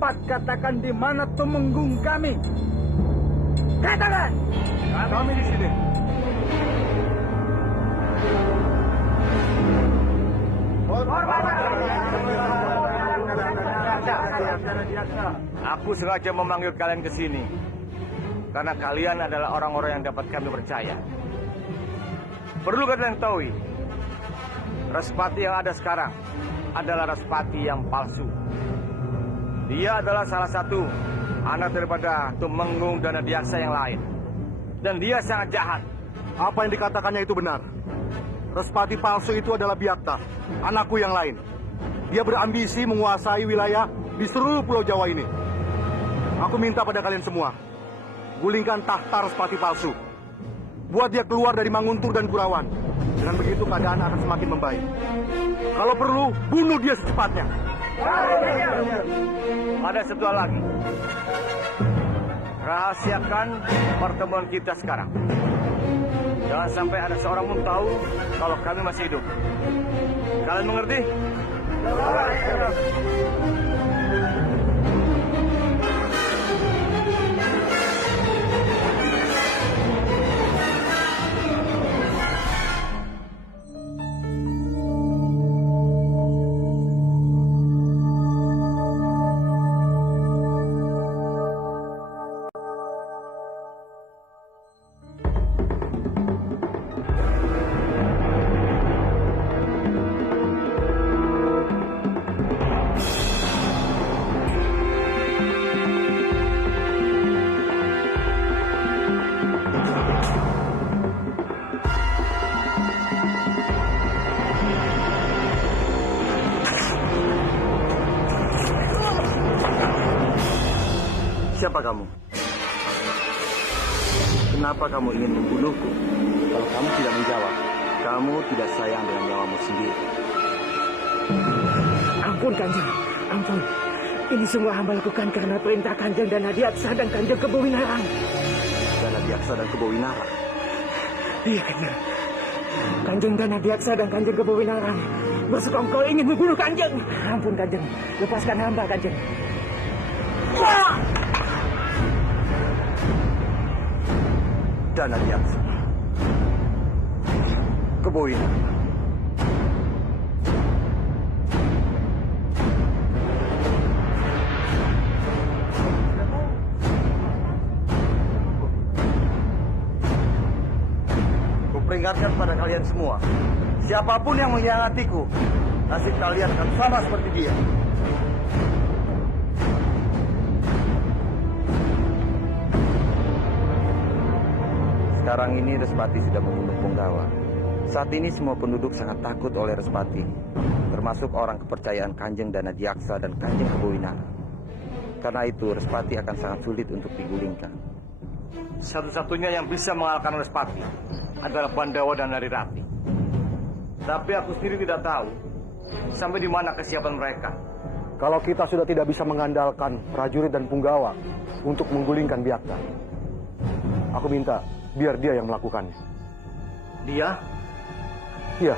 Cepat katakan di mana tumenggung kami. Katakan. Kami di sini. Aku sengaja memanggil kalian ke sini karena kalian adalah orang-orang yang dapat kami percaya. Perlu kalian ketahui, Respati yang ada sekarang adalah Respati yang palsu. Dia adalah salah satu anak daripada Tumenggung dan Nadiaksa yang lain. Dan dia sangat jahat. Apa yang dikatakannya itu benar. Respati palsu itu adalah Biakta, anakku yang lain. Dia berambisi menguasai wilayah di seluruh Pulau Jawa ini. Aku minta pada kalian semua, gulingkan tahta Respati palsu. Buat dia keluar dari Manguntur dan Kurawan. Dengan begitu keadaan akan semakin membaik. Kalau perlu, bunuh dia secepatnya. Ada satu hal lagi. Rahasiakan pertemuan kita sekarang. Jangan sampai ada seorang pun tahu kalau kami masih hidup. Kalian mengerti? Siapa kamu? Kenapa kamu ingin membunuhku? Kalau kamu tidak menjawab, kamu tidak sayang dengan nyawamu sendiri. Ampun Kanjeng, ampun. Ini semua hamba lakukan karena perintah Kanjeng dan Nadiaksa dan Kanjeng Kebowinarang. Dan Nadiaksa dan Kebowinarang? Iya Kanjeng. Kanjeng dan Nadiaksa dan Kanjeng Kebowinarang bersekongkol ingin membunuh Kanjeng. Ampun Kanjeng, lepaskan hamba Kanjeng. Dan Nadiaksa, Kebowinarang. Kuperingatkan pada kalian semua, siapapun yang mengkhianatiku, nasib kalian akan sama seperti dia. Sekarang ini Respati sudah membunuh Punggawa. Saat ini semua penduduk sangat takut oleh Respati, termasuk orang kepercayaan Kanjeng dan Nadiaksa dan Kanjeng Kebowinarang. Karena itu Respati akan sangat sulit untuk digulingkan. Satu-satunya yang bisa mengalahkan Respati adalah Bandawa dan Narirati. Tapi aku sendiri tidak tahu sampai di mana kesiapan mereka. Kalau kita sudah tidak bisa mengandalkan prajurit dan Punggawa untuk menggulingkan Biakta, aku minta biar dia yang melakukannya. Dia? Iya.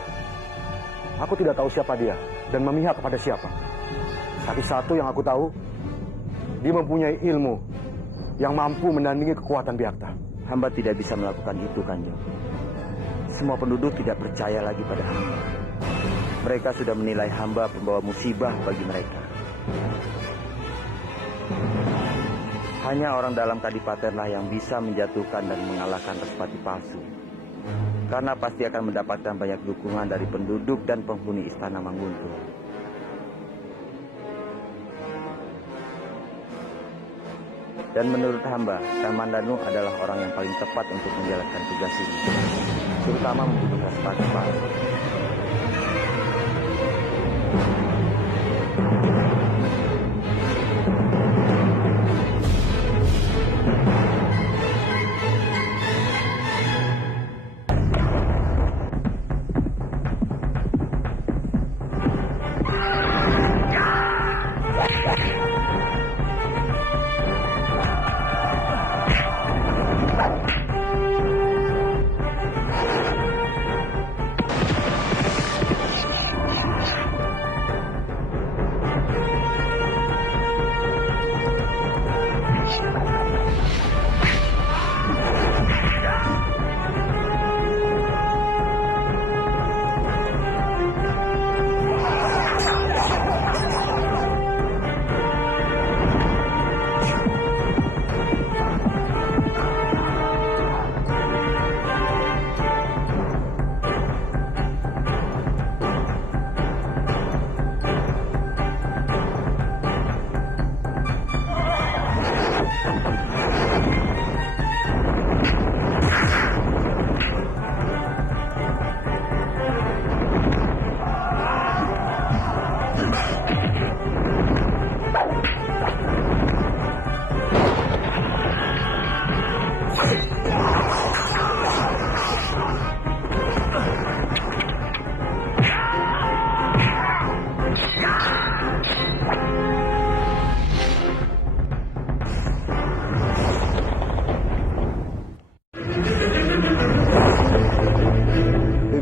Aku tidak tahu siapa dia dan memihak kepada siapa. Tapi satu yang aku tahu, dia mempunyai ilmu yang mampu menandingi kekuatan Byakta. Hamba tidak bisa melakukan itu, Kanjeng. Semua penduduk tidak percaya lagi pada hamba. Mereka sudah menilai hamba pembawa musibah bagi mereka. Hanya orang dalam kadipatenlah yang bisa menjatuhkan dan mengalahkan Respati palsu. Karena pasti akan mendapatkan banyak dukungan dari penduduk dan penghuni Istana Manguntul. Dan menurut hamba, Kamandanu adalah orang yang paling tepat untuk menjalankan tugas ini. Terutama membunuh Respati palsu.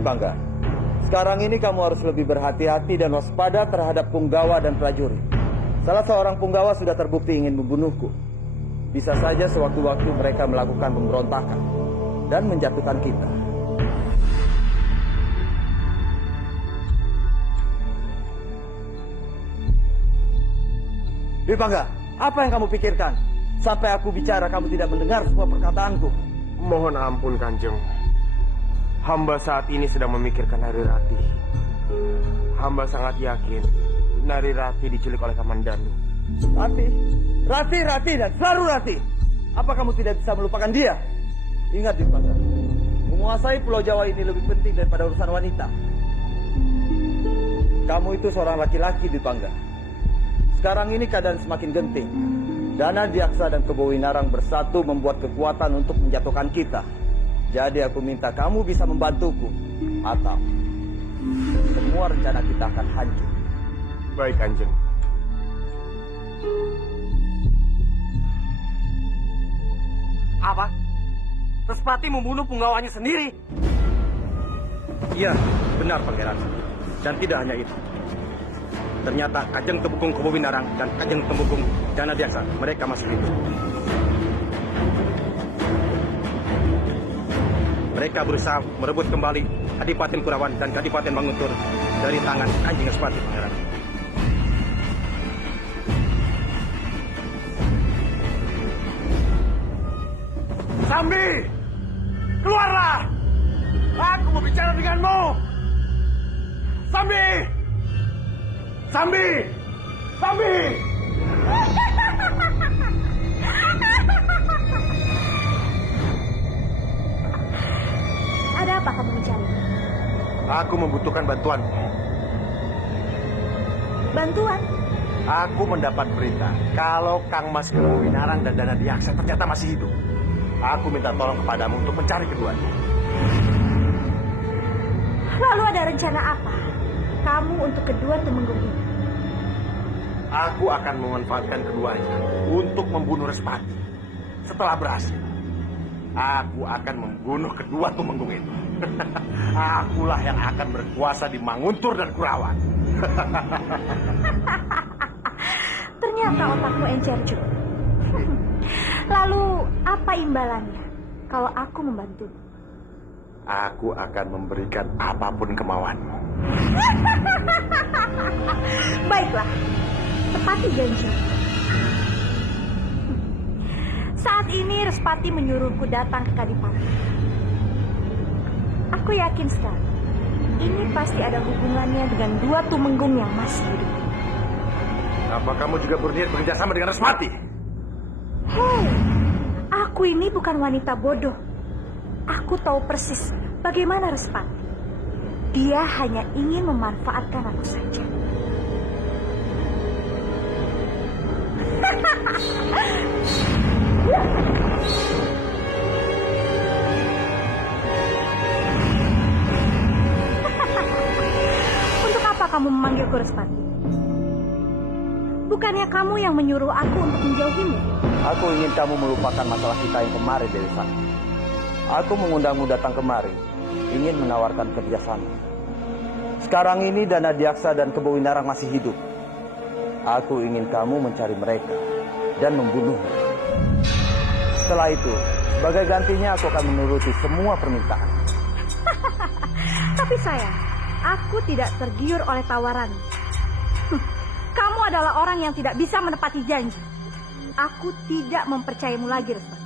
Bangga. Sekarang ini kamu harus lebih berhati-hati dan waspada terhadap punggawa dan prajurit. Salah seorang punggawa sudah terbukti ingin membunuhku. Bisa saja sewaktu-waktu mereka melakukan pemberontakan dan menjatuhkan kita. Bangga, apa yang kamu pikirkan? Sampai aku bicara kamu tidak mendengar semua perkataanku. Mohon ampun, Kanjeng. Hamba saat ini sedang memikirkan Nari Rati. Hamba sangat yakin Nari Rati diculik oleh Kamandanu. Rati dan selalu Rati. Apa kamu tidak bisa melupakan dia? Ingat, Bangga, menguasai Pulau Jawa ini lebih penting daripada urusan wanita. Kamu itu seorang laki-laki, Bangga. Sekarang ini keadaan semakin genting. Dana Diaksa dan Kebowinarang bersatu membuat kekuatan untuk menjatuhkan kita. Jadi aku minta kamu bisa membantuku, atau semua rencana kita akan hancur. Baik, Kanjeng. Apa? Respati membunuh punggawanya sendiri? Iya, benar Pangeran. Dan tidak hanya itu. Ternyata Kajeng Tembukung Kebowinarang dan Kajeng Tembukung Dana Diaksa, mereka masih hidup. Mereka berusaha merebut kembali Kadipaten Kurawan dan Kadipaten Manguntur dari tangan Kanjeng Respati, Pangeran. Sambi! Keluarlah! Aku mau bicara denganmu! Sambi! Sambi! Sambi! Ada apa kamu mencari? Aku membutuhkan bantuan. Bantuan? Aku mendapat berita kalau Kang Mas Kebowinarang dan Dana Diaksa ternyata masih hidup. Aku minta tolong kepadamu untuk mencari keduanya. Lalu ada rencana apa kamu untuk kedua Temenggung ini? Aku akan memanfaatkan keduanya untuk membunuh Respati. Setelah berhasil, aku akan membunuh kedua tumenggung itu. Akulah yang akan berkuasa di Manguntur dan Kurawan. Ternyata otakmu encer juga. Lalu apa imbalannya kalau aku membantu? Aku akan memberikan apapun kemauanmu. Baiklah, tepati janji. Saat ini Respati menyuruhku datang ke Kadipati. Aku yakin sekali, ini pasti ada hubungannya dengan dua tumenggung yang masih hidup. Apa kamu juga berniat bekerjasama dengan Respati? Hei, aku ini bukan wanita bodoh. Aku tahu persis bagaimana Respati. Dia hanya ingin memanfaatkan aku saja. Untuk apa kamu memanggilku Respati? Bukannya kamu yang menyuruh aku untuk menjauhimu? Aku ingin kamu melupakan masalah kita yang kemarin, Dewi Sakti. Aku mengundangmu datang kemari, ingin menawarkan kerjasama. Sekarang ini Dana Diaksa dan Kebo Winarang masih hidup. Aku ingin kamu mencari mereka dan membunuhnya. Setelah itu, sebagai gantinya aku akan menuruti semua permintaan. Tapi sayang, aku tidak tergiur oleh tawaran. Kamu adalah orang yang tidak bisa menepati janji. Aku tidak mempercayamu lagi, Respati.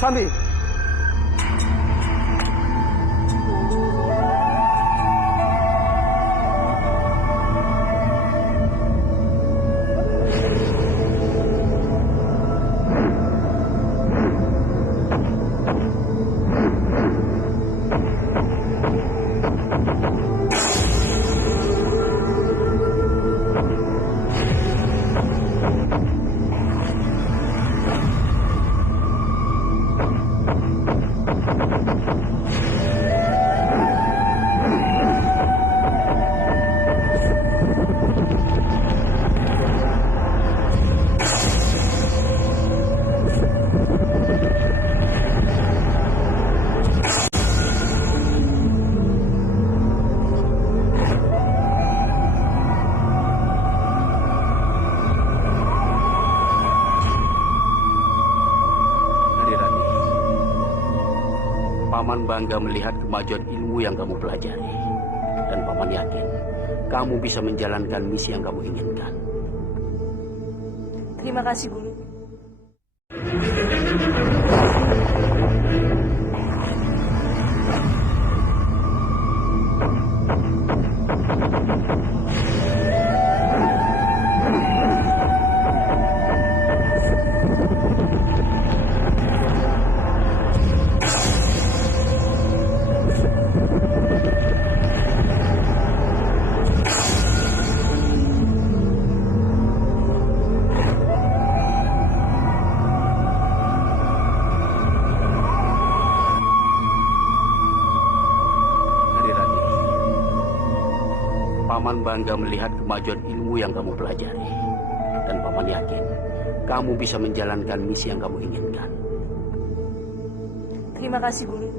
Sandi! Paman bangga melihat kemajuan ilmu yang kamu pelajari. Dan Paman yakin, kamu bisa menjalankan misi yang kamu inginkan. Terima kasih, Guru. Paman bangga melihat kemajuan ilmu yang kamu pelajari. Dan Paman yakin, kamu bisa menjalankan misi yang kamu inginkan. Terima kasih, Guru.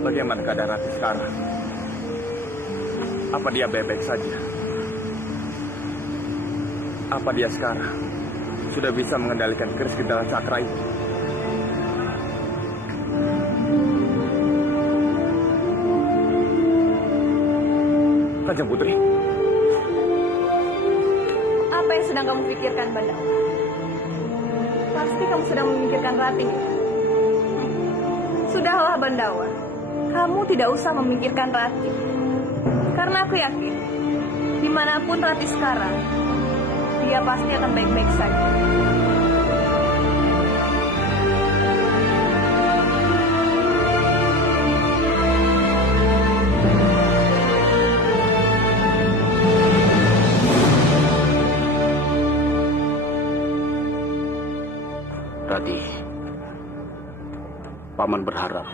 Bagaimana keadaan Rati sekarang? Apa dia baik-baik saja? Apa dia sekarang sudah bisa mengendalikan keris Gendala Cakra itu? Kanjeng Putri. Apa yang sedang kamu pikirkan, Bandawa? Pasti kamu sedang memikirkan Rati. Sudahlah, Bandawa. Kamu tidak usah memikirkan Rati. Karena aku yakin, dimanapun Rati sekarang, dia pasti akan baik-baik saja. Rati, Paman berharap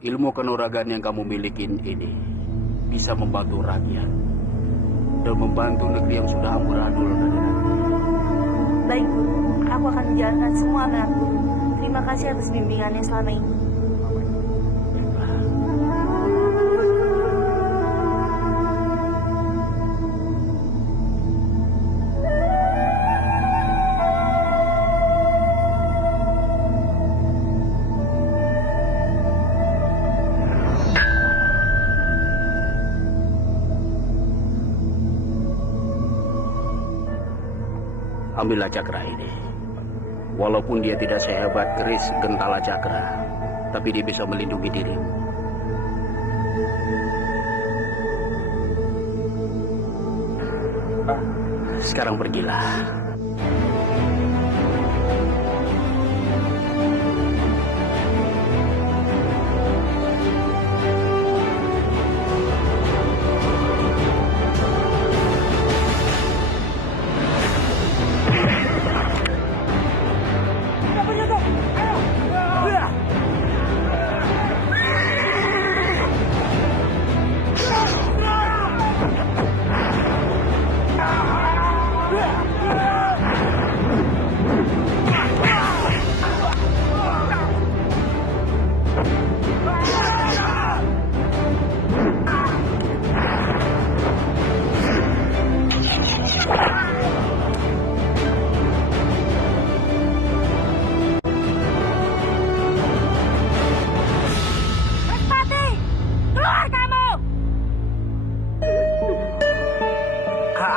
ilmu kanuragan yang kamu miliki ini bisa membantu rakyat dan membantu negeri yang sudah amburadul. Baik, Guru. Aku akan menjalankan semua amanat Guru. Terima kasih atas bimbingannya selama ini. Ambillah cakra ini. Walaupun dia tidak sehebat keris Gentala Cakra, tapi dia bisa melindungi dirimu. Sekarang pergilah.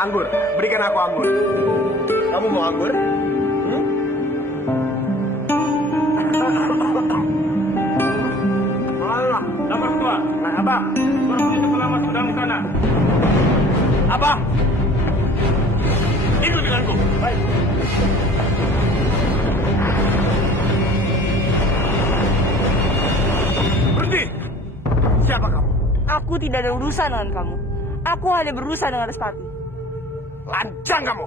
Anggur, berikan aku anggur. Kamu mau anggur? Alah, lapar tua. Nah, abang, pergi ke pelamas pedang sana. Abang, ikut denganku. Baik. Berhenti. Siapa kamu? Aku tidak ada urusan dengan kamu. Aku hanya berurusan dengan Respati. Lancang kamu.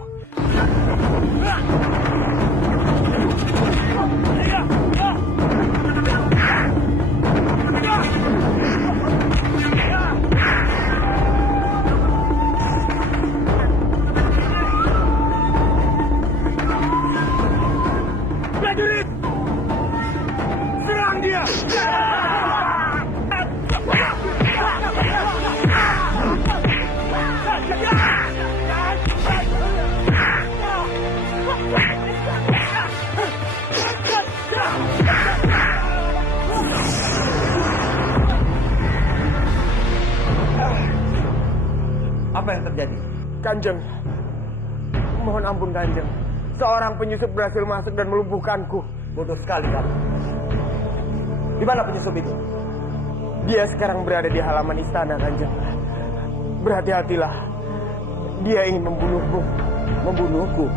Prajurit, serang dia. Apa yang terjadi? Kanjeng, mohon ampun Kanjeng. Seorang penyusup berhasil masuk dan melumpuhkanku. Bodoh sekali kamu. Di mana penyusup itu? Dia sekarang berada di halaman istana, Kanjeng. Berhati-hatilah. Dia ingin membunuhmu. Membunuhku?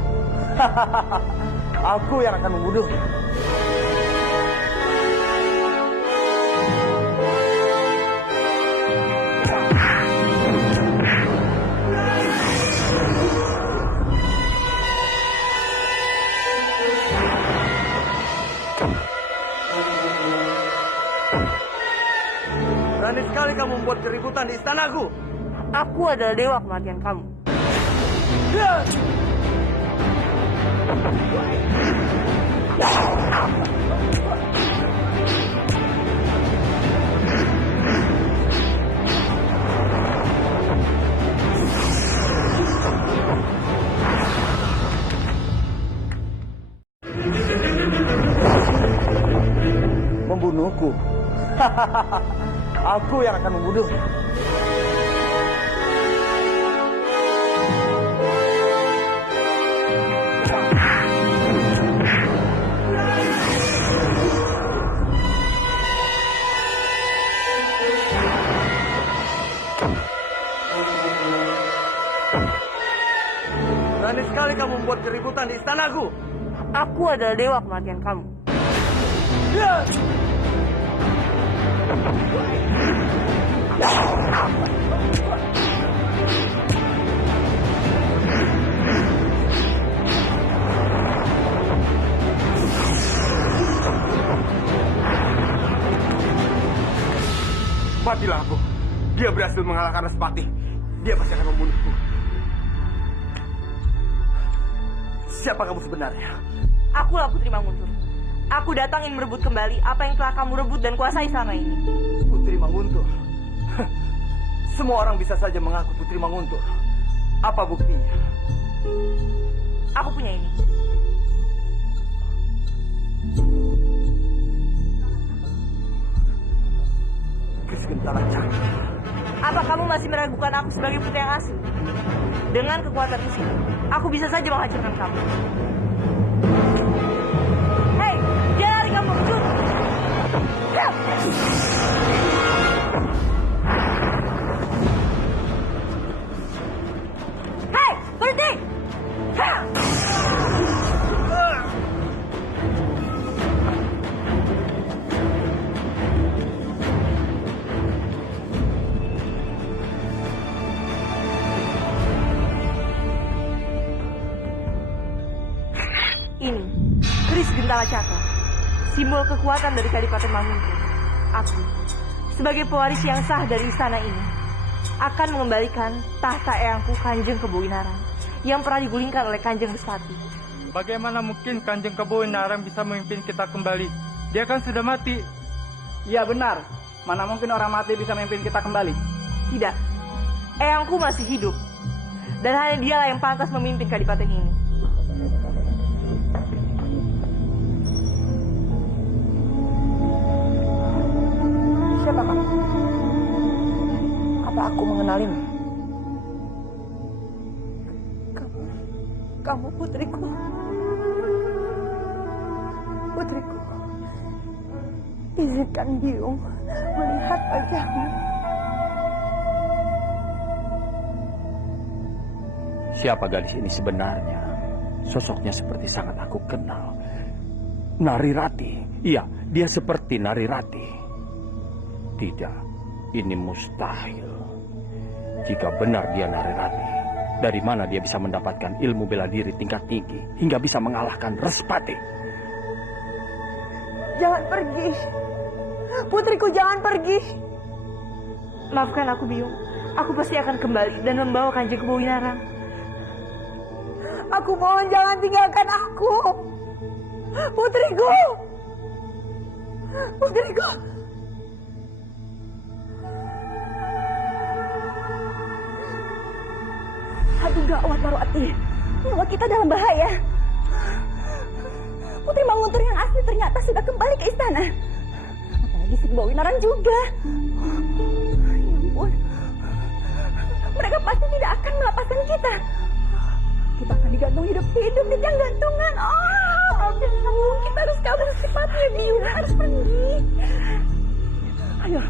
Aku yang akan membunuh. Berani sekali kamu membuat keributan di istanaku. Aku adalah dewa kematian kamu. Aku yang akan membunuhnya. Berani sekali kamu membuat keributan di istanaku. Aku adalah dewa kematian kamu. Matilah aku. Dia berhasil mengalahkan Respati. Dia pasti akan membunuhku. Siapa kamu sebenarnya? Akulah Putri Manguntur. Aku datang ingin merebut kembali apa yang telah kamu rebut dan kuasai selama ini. Putri Manguntur. Semua orang bisa saja mengaku Putri Manguntur. Apa buktinya? Aku punya ini. Kris Gentala Cakra. Apa kamu masih meragukan aku sebagai putri yang asli? Dengan kekuatan di sini, aku bisa saja menghancurkan kamu. Hei, jangan lari kamu, Jun! Hei, berhenti! Ini, Kris Gentala Cakra, simbol kekuatan dari Kadipaten Manguntur. Aku, sebagai pewaris yang sah dari istana ini, akan mengembalikan tahta Eyangku Kanjeng Kebowinaran yang pernah digulingkan oleh Kanjeng Respati. Bagaimana mungkin Kanjeng Kebowinaran bisa memimpin kita kembali? Dia kan sudah mati. Iya benar. Mana mungkin orang mati bisa memimpin kita kembali? Tidak, Eyangku masih hidup, dan hanya dialah yang pantas memimpin Kadipaten ini. Siapa kamu? Apa aku mengenalimu? Kamu putriku. Putriku. Izinkan Biung melihat wajahmu. Siapa gadis ini sebenarnya? Sosoknya seperti sangat aku kenal. Nari Rati. Iya, dia seperti Nari Rati. Tidak, ini mustahil. Jika benar dia Nari Rati, dari mana dia bisa mendapatkan ilmu bela diri tingkat tinggi hingga bisa mengalahkan Respati? Jangan pergi. Putriku, jangan pergi. Maafkan aku, Biung. Aku pasti akan kembali dan membawa Kanjeng Kebowinaran. Aku mohon jangan tinggalkan aku. Putriku. Putriku. Aduh, gawat Marwati. Nyawa kita dalam bahaya. Putri Manguntur yang asli ternyata sudah kembali ke istana. Apalagi si Kebowinaran juga. Ya ampun. Mereka pasti tidak akan melepaskan kita. Kita akan digantung hidup-hidup di tiang gantungan. Oh, kita harus kabur secepatnya, Biung. Harus pergi. Ayo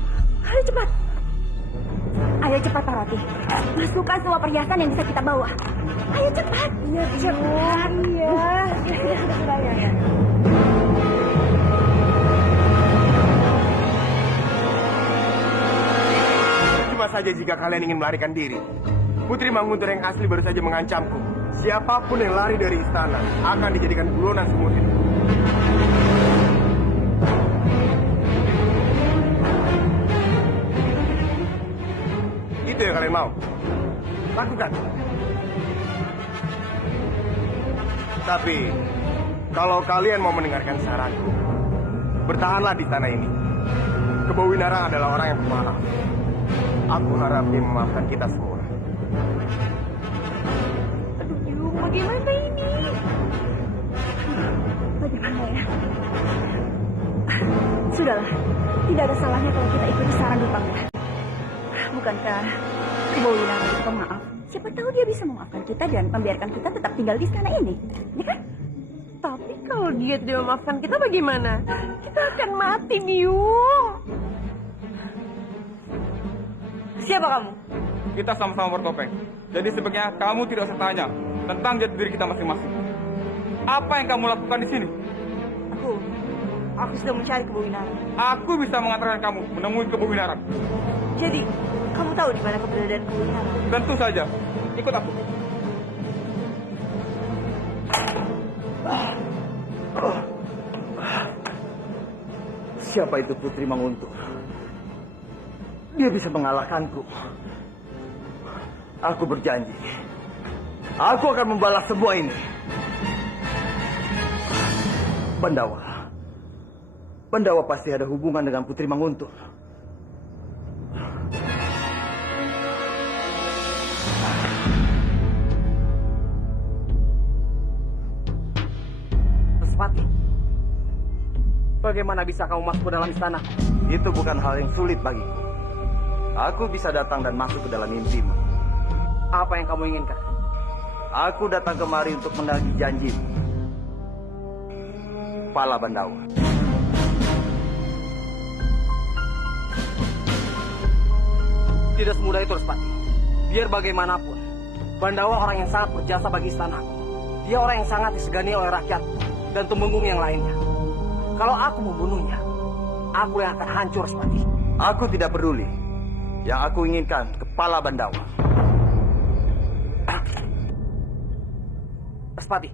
cepat. Ayo cepat, Parwati. Masukkan semua perhiasan yang bisa kita bawa. Ayo cepat. Iya, cepat. Iya. Ya. Cuma saja jika kalian ingin melarikan diri. Putri Manguntur yang asli baru saja mengancamku. Siapapun yang lari dari istana akan dijadikan buronan seumur hidup. Itu yang kalian mau. Lakukan. Tapi, kalau kalian mau mendengarkan saranku, bertahanlah di istana ini. Kebowinaran adalah orang yang pemaaf. Aku harap dia memaafkan kita semua. Aduh, Biung, bagaimana ini? Bagaimana ya? Sudahlah, tidak ada salahnya kalau kita ikuti saran Dupangga. Bukankah Kebo Winara itu pemaaf? Siapa tahu dia bisa memaafkan kita dan membiarkan kita tetap tinggal di istana ini, ya kan? Tapi kalau dia tidak memaafkan kita bagaimana? Kita akan mati, Biung. Siapa kamu? Kita sama-sama bertopeng. Jadi sebaiknya kamu tidak usah tanya tentang jati diri kita masing-masing. Apa yang kamu lakukan di sini? Aku sudah mencari Kebo Winara. Aku bisa mengantarkan kamu menemui Kebo Winara. Jadi, kamu tahu di mana keberadaan Kebo Winara? Tentu saja. Ikut aku. Siapa itu Putri Manguntur? Dia bisa mengalahkanku. Aku berjanji. Aku akan membalas semua ini. Bandawa. Bandawa pasti ada hubungan dengan Putri Manguntur. Respati, bagaimana bisa kamu masuk ke dalam istana? Itu bukan hal yang sulit bagiku. Aku bisa datang dan masuk ke dalam mimpimu. Apa yang kamu inginkan? Aku datang kemari untuk menagih janjimu. Pala Bandawa. Tidak semudah itu, Respati. Biar bagaimanapun, Bandawa orang yang sangat berjasa bagi istanaku. Dia orang yang sangat disegani oleh rakyat dan tumenggung yang lainnya. Kalau aku membunuhnya, aku yang akan hancur, Respati. Aku tidak peduli. Yang aku inginkan, kepala Bandawa. Respati,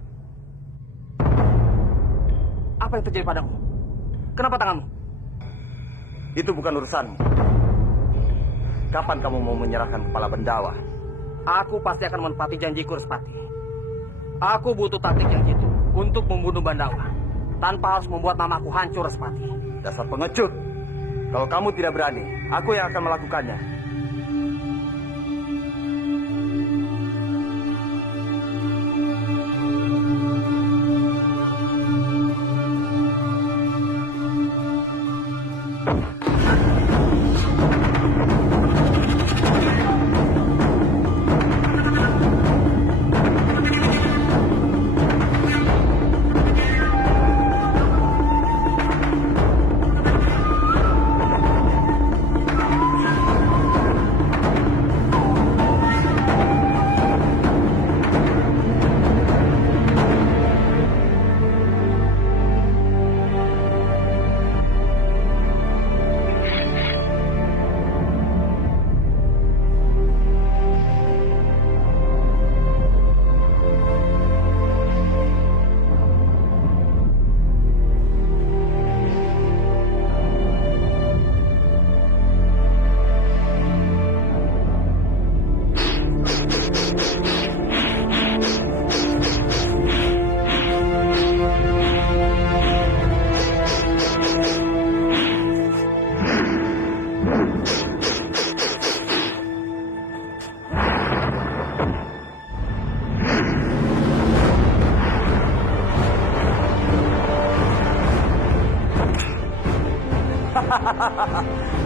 apa yang terjadi padamu? Kenapa tanganmu? Itu bukan urusanmu. Kapan kamu mau menyerahkan kepala Bandawa? Aku pasti akan menepati janjiku, Respati. Aku butuh taktik yang jitu untuk membunuh Bandawa tanpa harus membuat namaku hancur, Respati. Dasar pengecut. Kalau kamu tidak berani, aku yang akan melakukannya.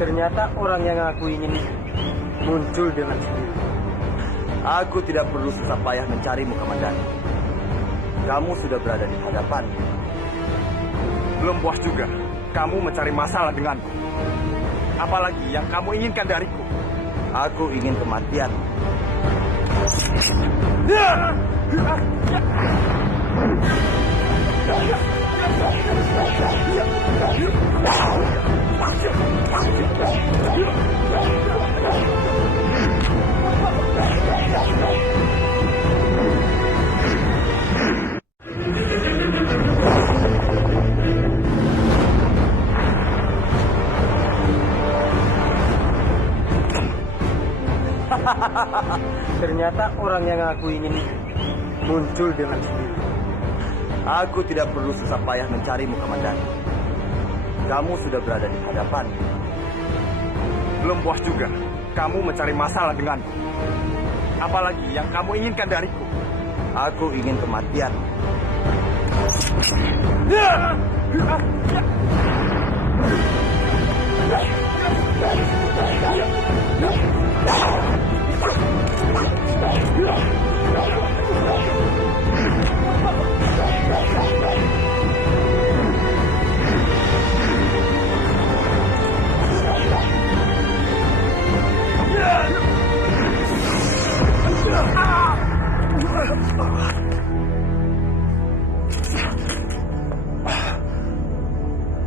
Ternyata orang yang aku ingin muncul dengan sendiri. Aku tidak perlu susah payah mencarimu, Kamandanu. Kamu sudah berada di hadapan. Belum puas juga. Kamu mencari masalah denganku. Apalagi yang kamu inginkan dariku? Aku ingin kematian. Ternyata orang yang aku ingin muncul dengan sendiri. Aku tidak perlu susah payah mencarimu, Kamandanu. Kamu sudah berada di hadapan. Belum puas juga. Kamu mencari masalah denganku. Apalagi yang kamu inginkan dariku? Aku ingin kematian. Ya!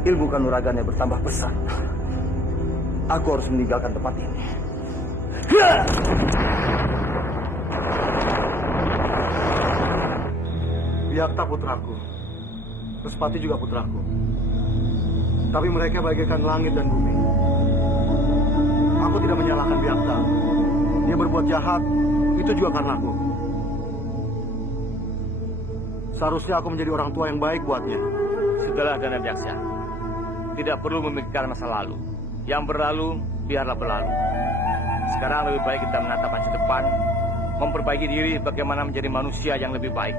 Ilmu kanuragannya bertambah besar. Aku harus meninggalkan tempat ini. Biakta putraku. Respati juga putraku. Tapi mereka bagaikan langit dan bumi. Aku tidak menyalahkan Biakta. Dia berbuat jahat, itu juga karena aku. Seharusnya aku menjadi orang tua yang baik buatnya. Sudahlah Dana Daksa. Tidak perlu memikirkan masa lalu. Yang berlalu, biarlah berlalu. Sekarang lebih baik kita menatap masa depan, memperbaiki diri bagaimana menjadi manusia yang lebih baik.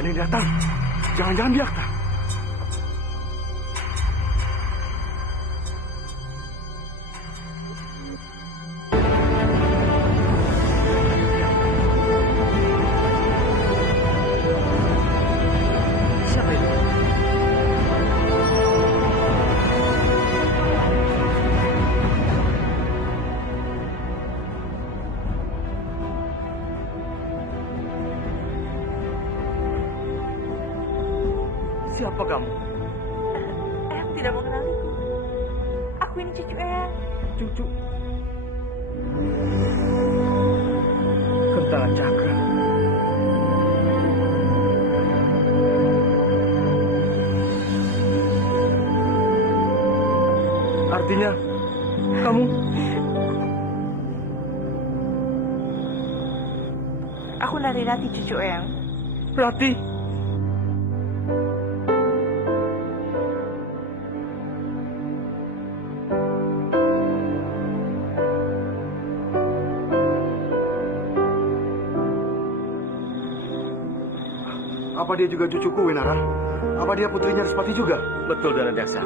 Ada yang datang. Jangan-jangan Biakta. Siapa itu? Siapa kamu? Eyang tidak mengenaliku. Aku ini cucu Eyang. Cucu. Kentangan Cakra. Artinya, kamu... Aku Narirati, cucu Eyang. Rati. Apa dia juga cucuku, Winara? Apa dia putrinya Respati juga? Betul, Dana Daksa.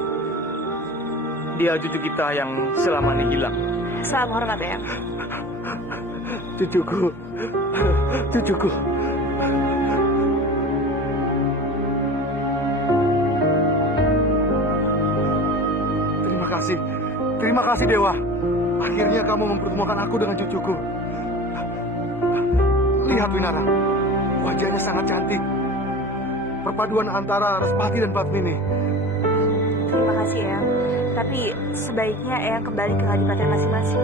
Dia cucu kita yang selama ini hilang. Salam hormat, Eyang. Cucuku. Cucuku. Terima kasih. Terima kasih, Dewa. Akhirnya kamu mempertemukan aku dengan cucuku. Lihat, Winara. Wajahnya sangat cantik. Perpaduan antara Respati dan Padmini. Terima kasih, Eyang. Tapi sebaiknya Eyang kembali ke kadipaten masing-masing.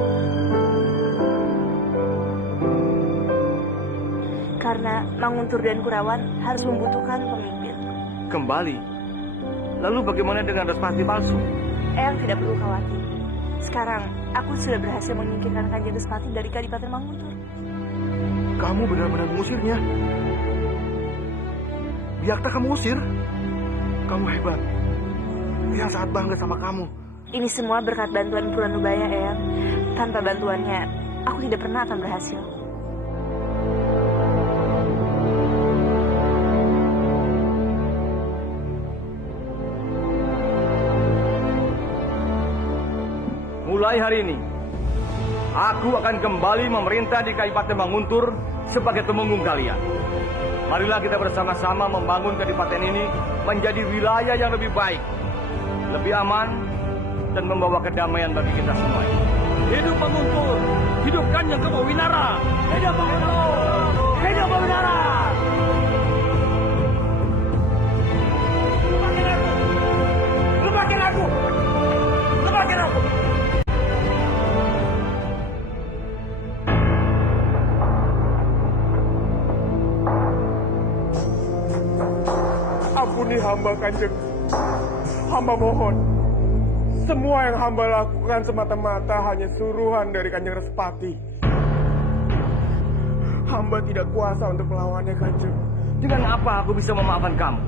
Karena Manguntur dan Kurawan harus membutuhkan pemimpin. Kembali? Lalu bagaimana dengan Respati palsu? Eyang tidak perlu khawatir. Sekarang, aku sudah berhasil menyingkirkan Kanjeng Respati dari kadipaten Manguntur. Kamu benar-benar mengusirnya. Biakta kamu usir. Kamu hebat. Dia sangat bangga sama kamu. Ini semua berkat bantuan Puranubaya, Eyang. Tanpa bantuannya, aku tidak pernah akan berhasil. Mulai hari ini, aku akan kembali memerintah di Kadipaten Manguntur sebagai temenggung kalian. Marilah kita bersama-sama membangun kadipaten ini menjadi wilayah yang lebih baik, lebih aman, dan membawa kedamaian bagi kita semua. Hidup Manguntur! Hidup Kanjeng Kepawinara! Hidup Manguntur! Hidup Kepawinara! Lepakin aku! Lepakin aku! Ampuni hamba, Kanjeng. Hamba mohon. Semua yang hamba lakukan semata-mata hanya suruhan dari Kanjeng Respati. Hamba tidak kuasa untuk melawannya, Kanjeng. Dengan apa aku bisa memaafkan kamu?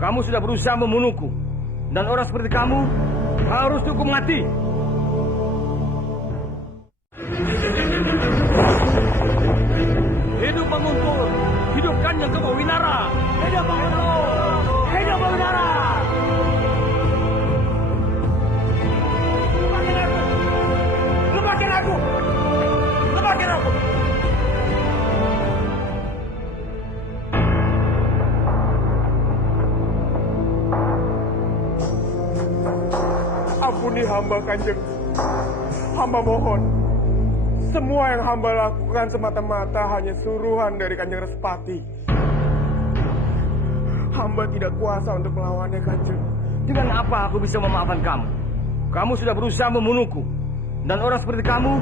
Kamu sudah berusaha membunuhku. Dan orang seperti kamu harus dihukum mati. Hidup Manguntur. Hidup Kanjeng Kepawinara. Hidup Manguntur. Hidup Kepawinara. Lepaskan aku. Lepaskan aku. Ampuni hamba, Kanjeng. Hamba mohon. Semua yang hamba lakukan semata-mata hanya suruhan dari Kanjeng Respati. Hamba tidak kuasa untuk melawannya, Kanjeng. Dengan apa aku bisa memaafkan kamu? Kamu sudah berusaha membunuhku. Dan orang seperti kamu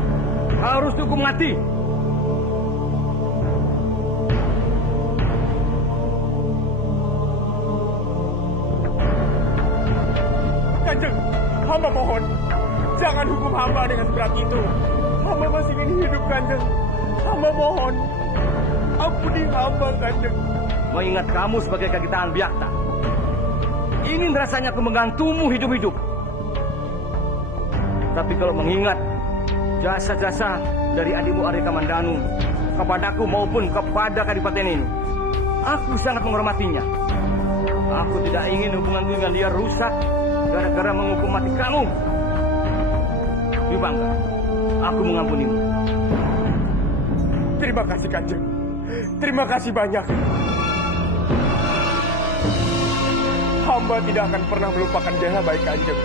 harus dihukum mati. Kanjeng, hamba mohon. Jangan hukum hamba dengan seberat itu. Hamba masih ingin hidup, Kanjeng. Hamba mohon. Ampuni hamba, Kanjeng. Mengingat kamu sebagai kaki tangan Biakta. Ingin rasanya aku menggantungmu hidup-hidup. Tapi kalau mengingat jasa-jasa dari adikmu Arya Kamandanu kepadaku maupun kepada Kadipaten ini, aku sangat menghormatinya. Aku tidak ingin hubunganku dengan dia rusak gara-gara menghukum mati kamu. Bangga, aku mengampunimu. Terima kasih, Kanjeng. Terima kasih banyak. Hamba tidak akan pernah melupakan jasa baik Kanjeng.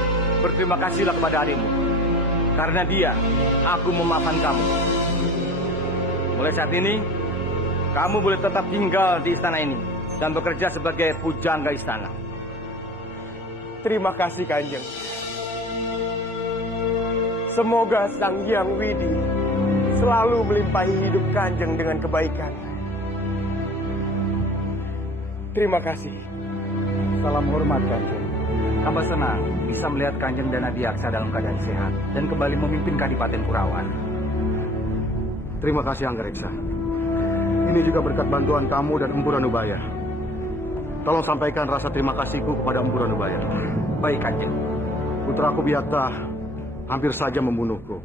Berterima kasihlah kepada adikmu. Karena dia, aku memaafkan kamu. Mulai saat ini, kamu boleh tetap tinggal di istana ini dan bekerja sebagai pujangga istana. Terima kasih, Kanjeng. Semoga Sang Hyang Widi selalu melimpahi hidup Kanjeng dengan kebaikan. Terima kasih. Salam hormat, Kanjeng. Hamba senang bisa melihat Kanjeng dan Adiaksa dalam keadaan sehat dan kembali memimpin Kadipaten Kurawan. Terima kasih, Anggareksa. Ini juga berkat bantuan kamu dan Empu Ranubaya. Tolong sampaikan rasa terima kasihku kepada Empu Ranubaya. Baik, Kanjeng. Putraku Biakta hampir saja membunuhku.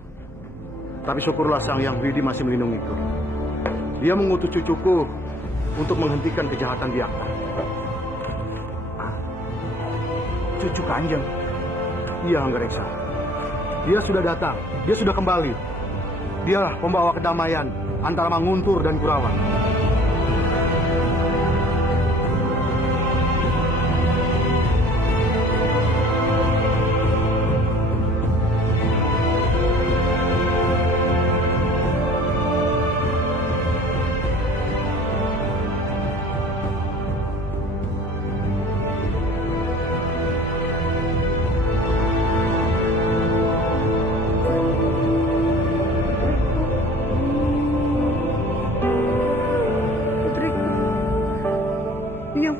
Tapi syukurlah Sang Hyang Widi masih melindungiku. Dia mengutus cucuku untuk menghentikan kejahatan Biakta. Cucu Kanjeng. Iya, Anggareksa. Dia sudah datang. Dia sudah kembali. Dia membawa kedamaian antara Manguntur dan Kurawan.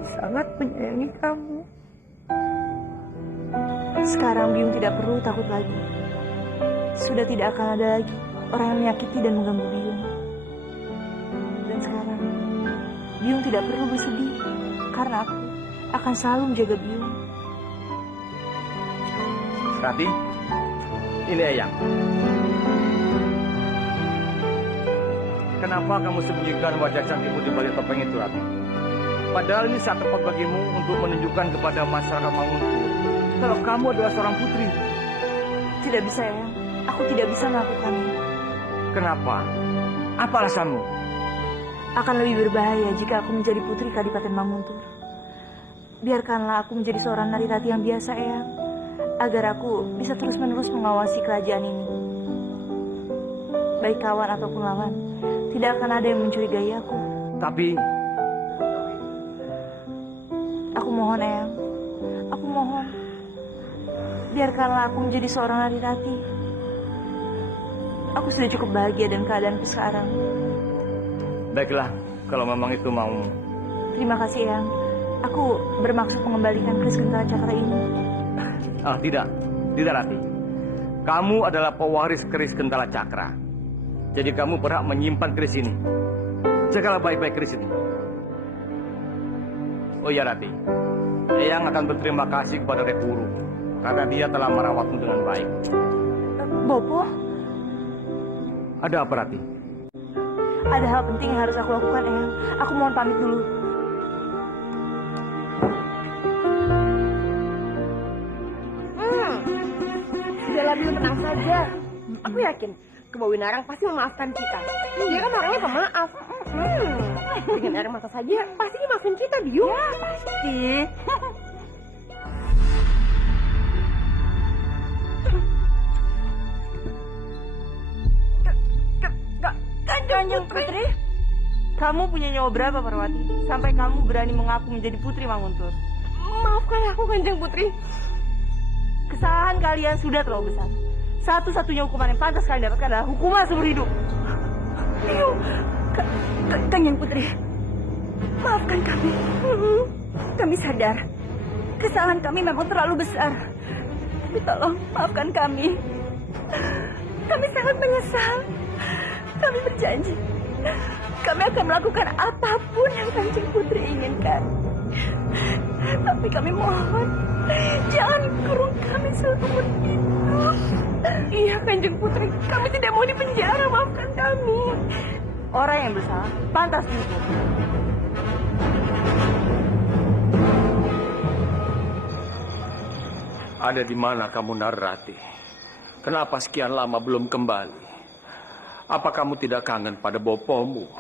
Sangat menyayangi kamu. Sekarang Biung tidak perlu takut lagi. Sudah tidak akan ada lagi orang yang menyakiti dan mengganggu Biung. Dan sekarang Biung tidak perlu bersedih karena aku akan selalu menjaga Biung. Rati, ini Eyang. Kenapa kamu sembunyikan wajah cantikmu di balik topeng itu, Rati? Padahal ini saat tepat bagimu untuk menunjukkan kepada masyarakat Manguntur kalau kamu adalah seorang putri. Tidak bisa, Eyang. Aku tidak bisa melakukannya. Kenapa? Apa alasanmu? Akan lebih berbahaya jika aku menjadi putri Kadipaten Manguntur. Biarkanlah aku menjadi seorang narirati yang biasa, Eyang, agar aku bisa terus-menerus mengawasi kerajaan ini. Baik kawan ataupun lawan, tidak akan ada yang mencurigai aku. Tapi aku mohon, Eyang. Aku mohon. Biarkanlah aku menjadi seorang narirati. Aku sudah cukup bahagia dengan keadaanku sekarang. baiklah, kalau memang itu mau. Terima kasih, Eyang. Aku bermaksud mengembalikan keris Gentala Cakra ini. Tidak. Tidak, Rati. Kamu adalah pewaris keris Gentala Cakra. Jadi kamu berhak menyimpan keris ini. Jagalah baik-baik keris ini. Oh iya, Rati. Eyang akan berterima kasih kepada Repuru karena dia telah merawatmu dengan baik. Bopo? Ada apa, Rati? Ada hal penting yang harus aku lakukan, Eyang. Aku mohon pamit dulu. Udahlah dulu, tenang saja. Aku yakin Kebo Winarang pasti memaafkan kita. Dia kan orangnya pemaaf. Dengan air mata saja pasti dia maafin kita, Biu. Ya, pasti. Kanjeng Putri, kamu punya nyawa berapa, Parwati? Sampai kamu berani mengaku menjadi putri Manguntur. Maafkan aku, Kanjeng Putri. Kesalahan kalian sudah terlalu besar. Satu-satunya hukuman yang pantas kalian dapatkan adalah hukuman seumur hidup. Kanjeng Putri, maafkan kami. Kami sadar kesalahan kami memang terlalu besar. Tapi tolong maafkan kami. Kami sangat menyesal. Kami berjanji kami akan melakukan apapun yang Kanjeng Putri inginkan. Tapi kami mohon, jangan kurung kami seumur hidup. Iya, Kanjeng Putri, kami tidak mau dipenjara. Maafkan kami. Orang yang bersalah pantas dihukum. Ada di mana kamu, Narrati? Kenapa sekian lama belum kembali? Apa kamu tidak kangen pada bopomu?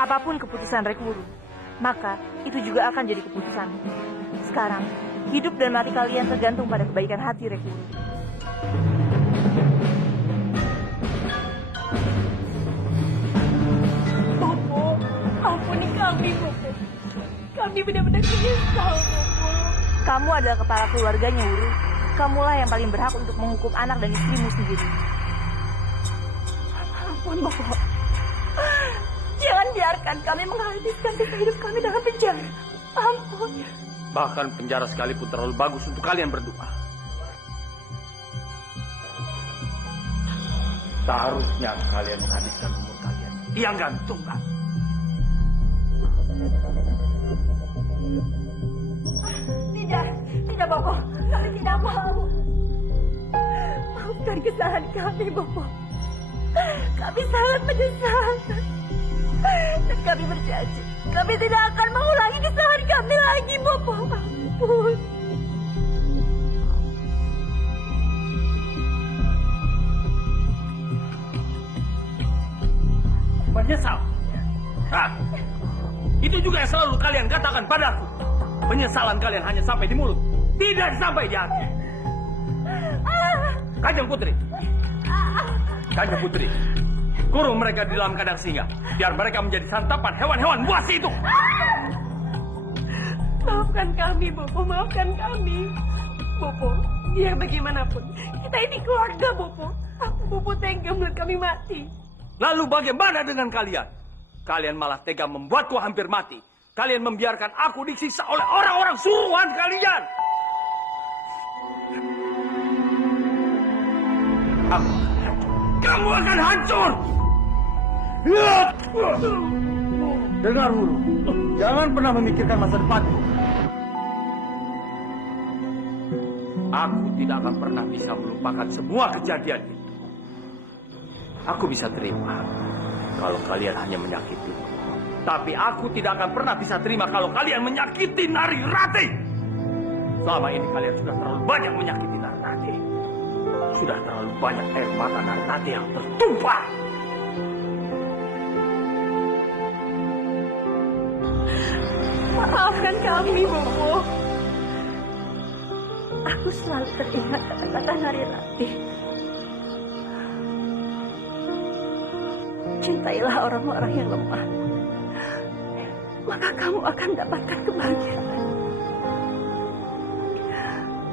Apapun keputusan Rekuru, maka itu juga akan jadi keputusan. Sekarang, hidup dan mati kalian tergantung pada kebaikan hati Rekuru. Bopo, ampuni kami, Bopo. Kami benar-benar menyesal, Bopo. Kamu adalah kepala keluarganya, Wuru. Kamulah yang paling berhak untuk menghukum anak dan istrimu sendiri. Ampun, Bopo. Jangan biarkan kami menghabiskan sisa hidup kami dalam penjara. Ampun. Bahkan penjara sekalipun terlalu bagus untuk kalian berdua. Seharusnya kalian menghabiskan umur kalian yang gantungan. Tidak, Bopo. Kami tidak mau. Maafkan kesalahan kami, Bopo. Kami sangat menyesal. Dan kami berjanji, kami tidak akan mengulangi kesalahan kami lagi, Bopo. Ampun. Menyesal? Hah? Itu juga yang selalu kalian katakan padaku. Penyesalan kalian hanya sampai di mulut, tidak sampai di hati. Kanjeng Putri. Kanjeng Putri. Kurung mereka di dalam kandang singa, biar mereka menjadi santapan hewan-hewan buas itu. Maafkan kami, Bopo. Maafkan kami. Bopo, biar bagaimanapun, kita ini keluarga, Bopo. Aku, Bopo, tega melihat kami mati. Lalu bagaimana dengan kalian? Kalian malah tega membuatku hampir mati. Kalian membiarkan aku disiksa oleh orang-orang suruhan kalian. Kamu akan hancur. Dengar, Wuru. Jangan pernah memikirkan masa depanmu. Aku tidak akan pernah bisa melupakan semua kejadian itu. Aku bisa terima kalau kalian hanya menyakiti. Tapi aku tidak akan pernah bisa terima kalau kalian menyakiti Nari Rati. Selama ini kalian sudah terlalu banyak menyakiti Nari Rati. Sudah terlalu banyak air mata Nari Rati yang tertumpah. Maafkan kami, Bopo. Aku selalu teringat kata-kata Nari Rati. Cintailah orang-orang yang lemah, maka kamu akan mendapatkan kebahagiaan.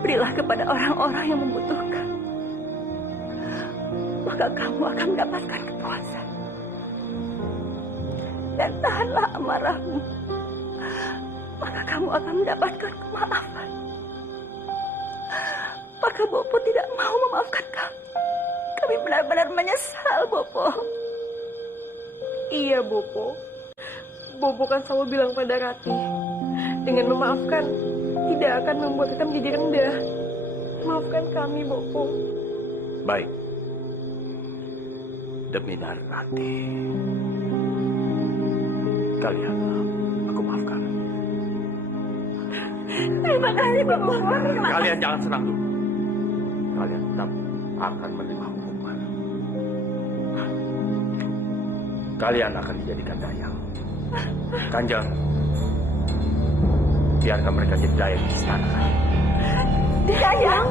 Berilah kepada orang-orang yang membutuhkan, maka kamu akan mendapatkan kepuasan. Dan tahanlah amarahmu, maka kamu akan mendapatkan kemaafan. Maka Bopo tidak mau memaafkan kami. Kami benar-benar menyesal, Bopo. Iya, Bopo. Bobo kan selalu bilang pada Rati, dengan memaafkan tidak akan membuat kita menjadi rendah. Maafkan kami, Bobo. Baik. Demi Rati. Kalian, aku maafkan. Terima kasih, Bobo. Kalian jangan senang dulu. Kalian tetap akan menerima hukuman. Kalian akan dijadikan dayang. Kanjeng, biarkan mereka jadi dayang di istana. Dayang?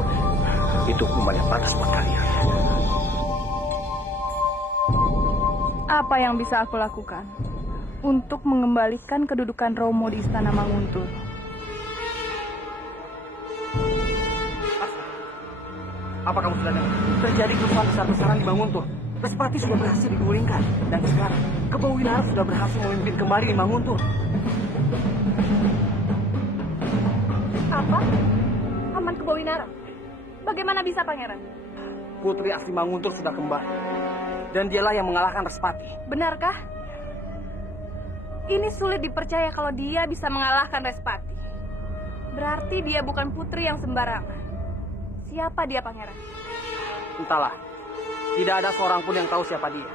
Itu hukuman yang pantas buat kalian. Apa yang bisa aku lakukan untuk mengembalikan kedudukan Romo di Istana Manguntur? Apa kamu sudah dengar? Terjadi kerusuhan besar-besaran di Manguntur. Respati sudah berhasil digulingkan. Dan sekarang, Kebawinara sudah berhasil memimpin kembali di Manguntur. Apa? Paman Kebawinara? Bagaimana bisa, Pangeran? Putri asli Manguntur sudah kembali. Dan dialah yang mengalahkan Respati. Benarkah? Ini sulit dipercaya kalau dia bisa mengalahkan Respati. Berarti dia bukan putri yang sembarangan. Siapa dia, Pangeran? Entahlah. Tidak ada seorang pun yang tahu siapa dia.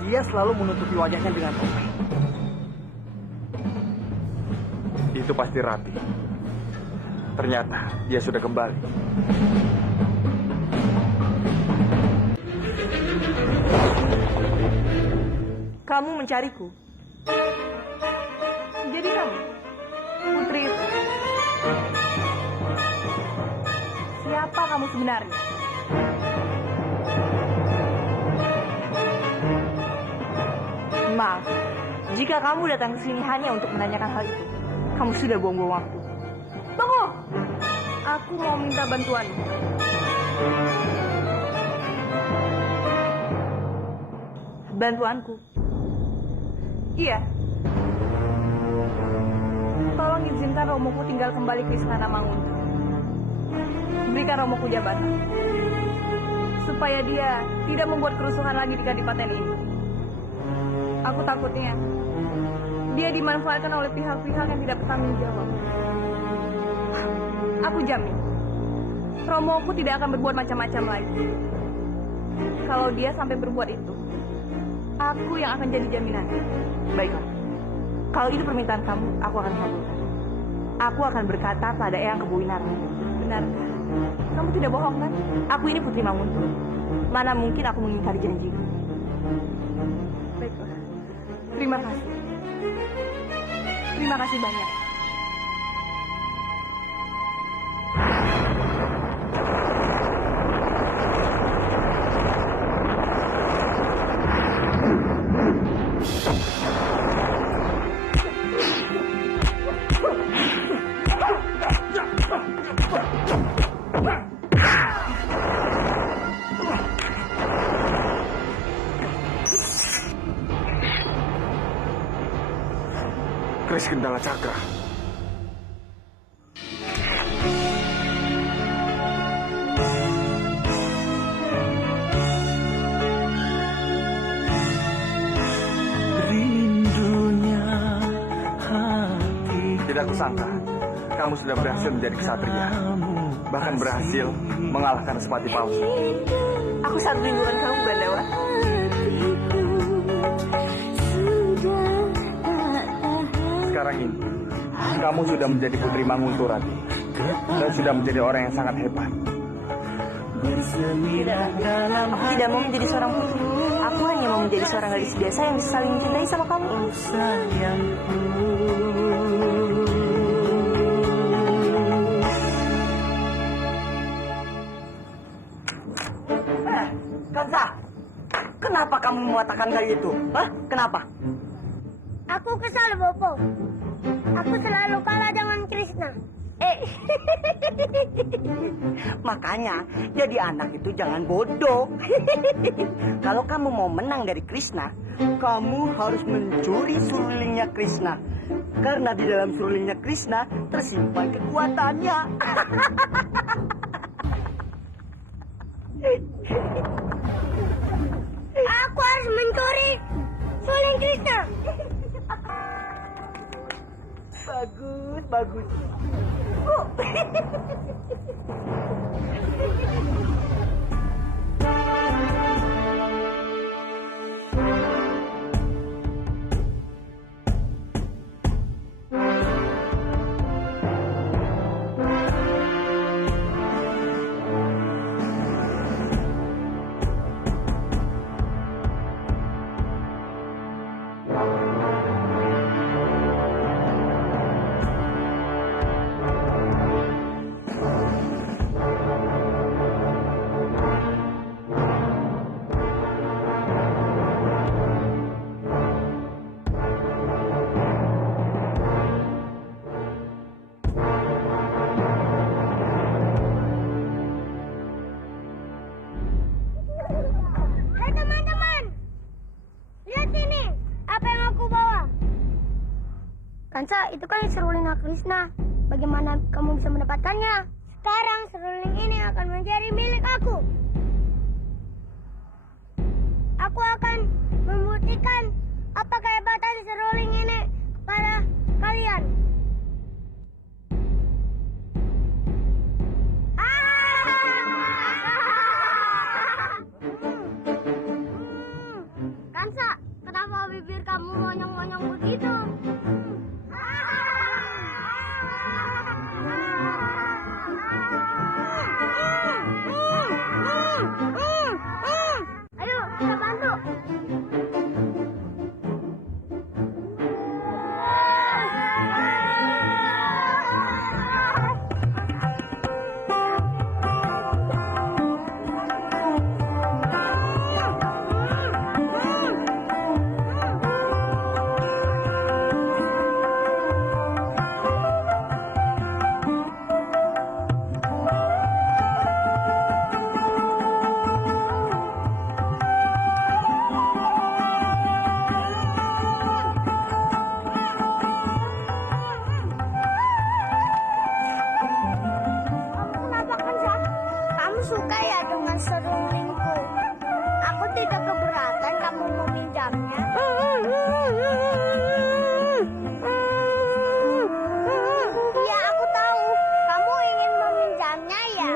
Dia selalu menutupi wajahnya dengan topeng. Itu pasti Rati. Ternyata dia sudah kembali. Kamu mencariku. Jadi kamu, putri itu. Siapa kamu sebenarnya? Maaf, jika kamu datang ke sini hanya untuk menanyakan hal itu, kamu sudah buang-buang waktu. Tunggu! Aku mau minta bantuanmu. Bantuanku. Iya. Tolong izinkan Romoku tinggal kembali ke Istana Manguntur. Berikan Romoku jabatan. Supaya dia tidak membuat kerusuhan lagi di Kadipaten ini. Aku takutnya dia dimanfaatkan oleh pihak-pihak yang tidak bertanggung jawab. Aku jamin, Romoku tidak akan berbuat macam-macam lagi. Kalau dia sampai berbuat itu, aku yang akan jadi jaminan. Baiklah. Kalau itu permintaan kamu, aku akan kabulkan. Aku akan berkata pada Eyang Kebawinara. Benarkah? Kamu tidak bohong, kan? Aku ini putri Manguntur. Mana mungkin aku mengingkari janjiku. Baiklah. Terima kasih. Terima kasih banyak. Kris Kendala Cakra. Tidak kusangka kamu sudah berhasil menjadi ksatria. Bahkan berhasil mengalahkan Respati palsu. Aku sangat rindukan kamu, Bandawa. Sekarang ini, kamu sudah menjadi putri Manguntur, Rati. Dan sudah menjadi orang yang sangat hebat. Tidak, aku tidak mau menjadi seorang putri. Aku hanya mau menjadi seorang gadis biasa yang bisa saling mencintai sama kamu. Kansa, kenapa kamu mengatakan kali itu? Hah? Kenapa? Aku kesal, Bopo. Aku selalu kalah dengan Krishna. Makanya, jadi anak itu jangan bodoh. Kalau kamu mau menang dari Krishna, kamu harus mencuri surulingnya Krishna. Karena di dalam surulingnya Krishna tersimpan kekuatannya. Aku harus mencuri suling Krishna. Bagus, bagus. Hai teman-teman, lihat ini, apa yang aku bawa? Kansa, itu kan seruling Krishna. Bagaimana kamu bisa mendapatkannya? Sekarang seruling ini akan menjadi milik aku. Aku akan membuktikan apa kehebatan seruling ini kepada kalian. Kansa, kenapa bibir kamu monyong-monyong begitu? Ayo, kita bantu. Kenapa Kansa? Kamu suka ya dengan serulingku? Aku tidak keberatan kamu meminjamnya. Ya, aku tahu. Kamu ingin meminjamnya ya?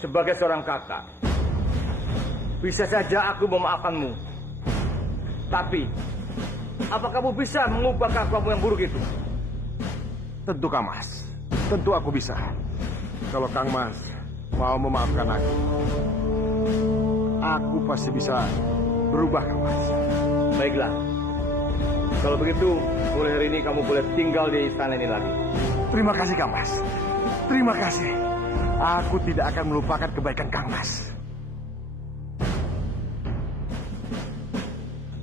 Sebagai seorang kakak, bisa saja aku memaafkanmu. Tapi, apa kamu bisa mengubah kelakuanmu yang buruk itu? Tentu Kang Mas. Tentu aku bisa. Kalau Kang Mas mau memaafkan aku pasti bisa berubah Kang Mas. Baiklah. Kalau begitu, mulai hari ini kamu boleh tinggal di istana ini lagi. Terima kasih Kang Mas. Terima kasih. Aku tidak akan melupakan kebaikan Kang Mas.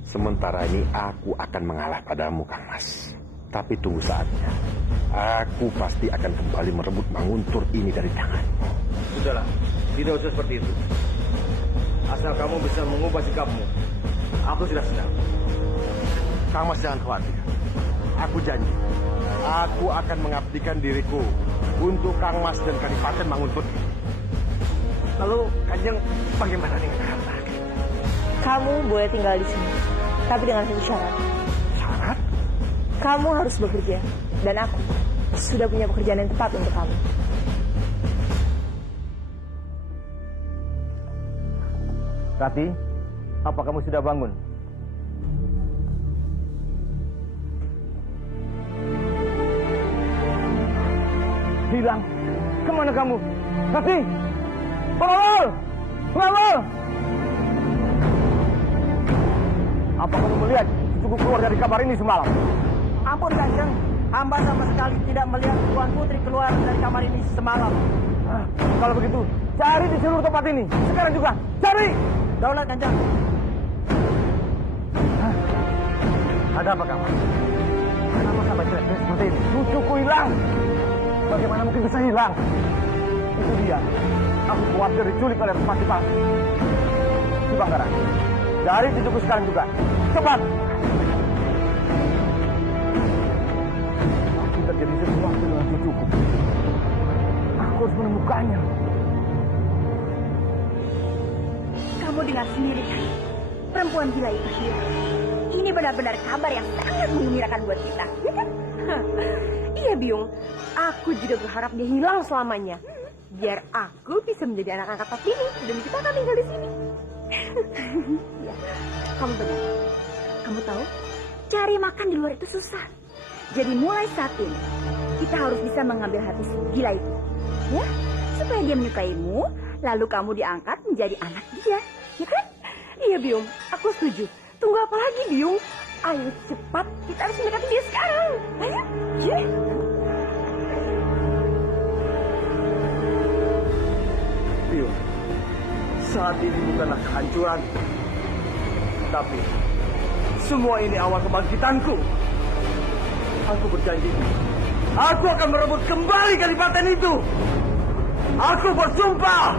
Sementara ini aku akan mengalah padamu, Kang Mas. Tapi tunggu saatnya. Aku pasti akan kembali merebut Manguntur ini dari tanganmu. Sudahlah, tidak usah seperti itu. Asal kamu bisa mengubah sikapmu, aku sudah senang. Kang Mas jangan khawatir. Aku janji. Aku akan mengabdikan diriku untuk Kang Mas dan Kadipaten Manguntur. Lalu Kanjeng bagaimana dengan harta? Kamu boleh tinggal di sini, tapi dengan satu syarat. Syarat? Kamu harus bekerja, dan aku sudah punya pekerjaan yang tepat untuk kamu. Rati, apa kamu sudah bangun? Hilang. Kemana kamu? Rati! Pengawal! Pengawal! Apa kamu melihat cucuku keluar dari kamar ini semalam? Ampun Kanjeng, hamba sama sekali tidak melihat Tuan Putri keluar dari kamar ini semalam. Kalau begitu, cari di seluruh tempat ini. Sekarang juga, cari! Daulat Kanjeng. Ada apa kamu? Kenapa sampai jelek-jelek seperti ini? Cucuku hilang! Bagaimana mungkin bisa hilang? Itu dia. Aku khawatir diculik oleh Respati palsu. Si Banggaran, cari cucuku sekarang juga. Cepat! Pasti terjadi sesuatu dengan cucuku. Aku harus menemukannya. kamu dengar sendiri kan? Perempuan gila itu hilang. Ini benar-benar kabar yang sangat mengembirakan buat kita, ya kan? Iya Biung, aku juga berharap dia hilang selamanya. Biar aku bisa menjadi anak angkat Tatini dan kita akan tinggal di sini. Ya, kamu benar. Kamu tahu, cari makan di luar itu susah. Jadi mulai saat ini, kita harus bisa mengambil hati si gila itu. Ya, supaya dia menyukaimu, lalu kamu diangkat menjadi anak dia. Ya kan? Iya Biung, aku setuju. Tunggu apa lagi Biung? Ayo cepat, kita harus mendekati dia sekarang. Ayo, ya. Biung, saat ini bukanlah kehancuran, tapi semua ini awal kebangkitanku. Aku berjanji, aku akan merebut kembali kadipaten itu. Aku bersumpah.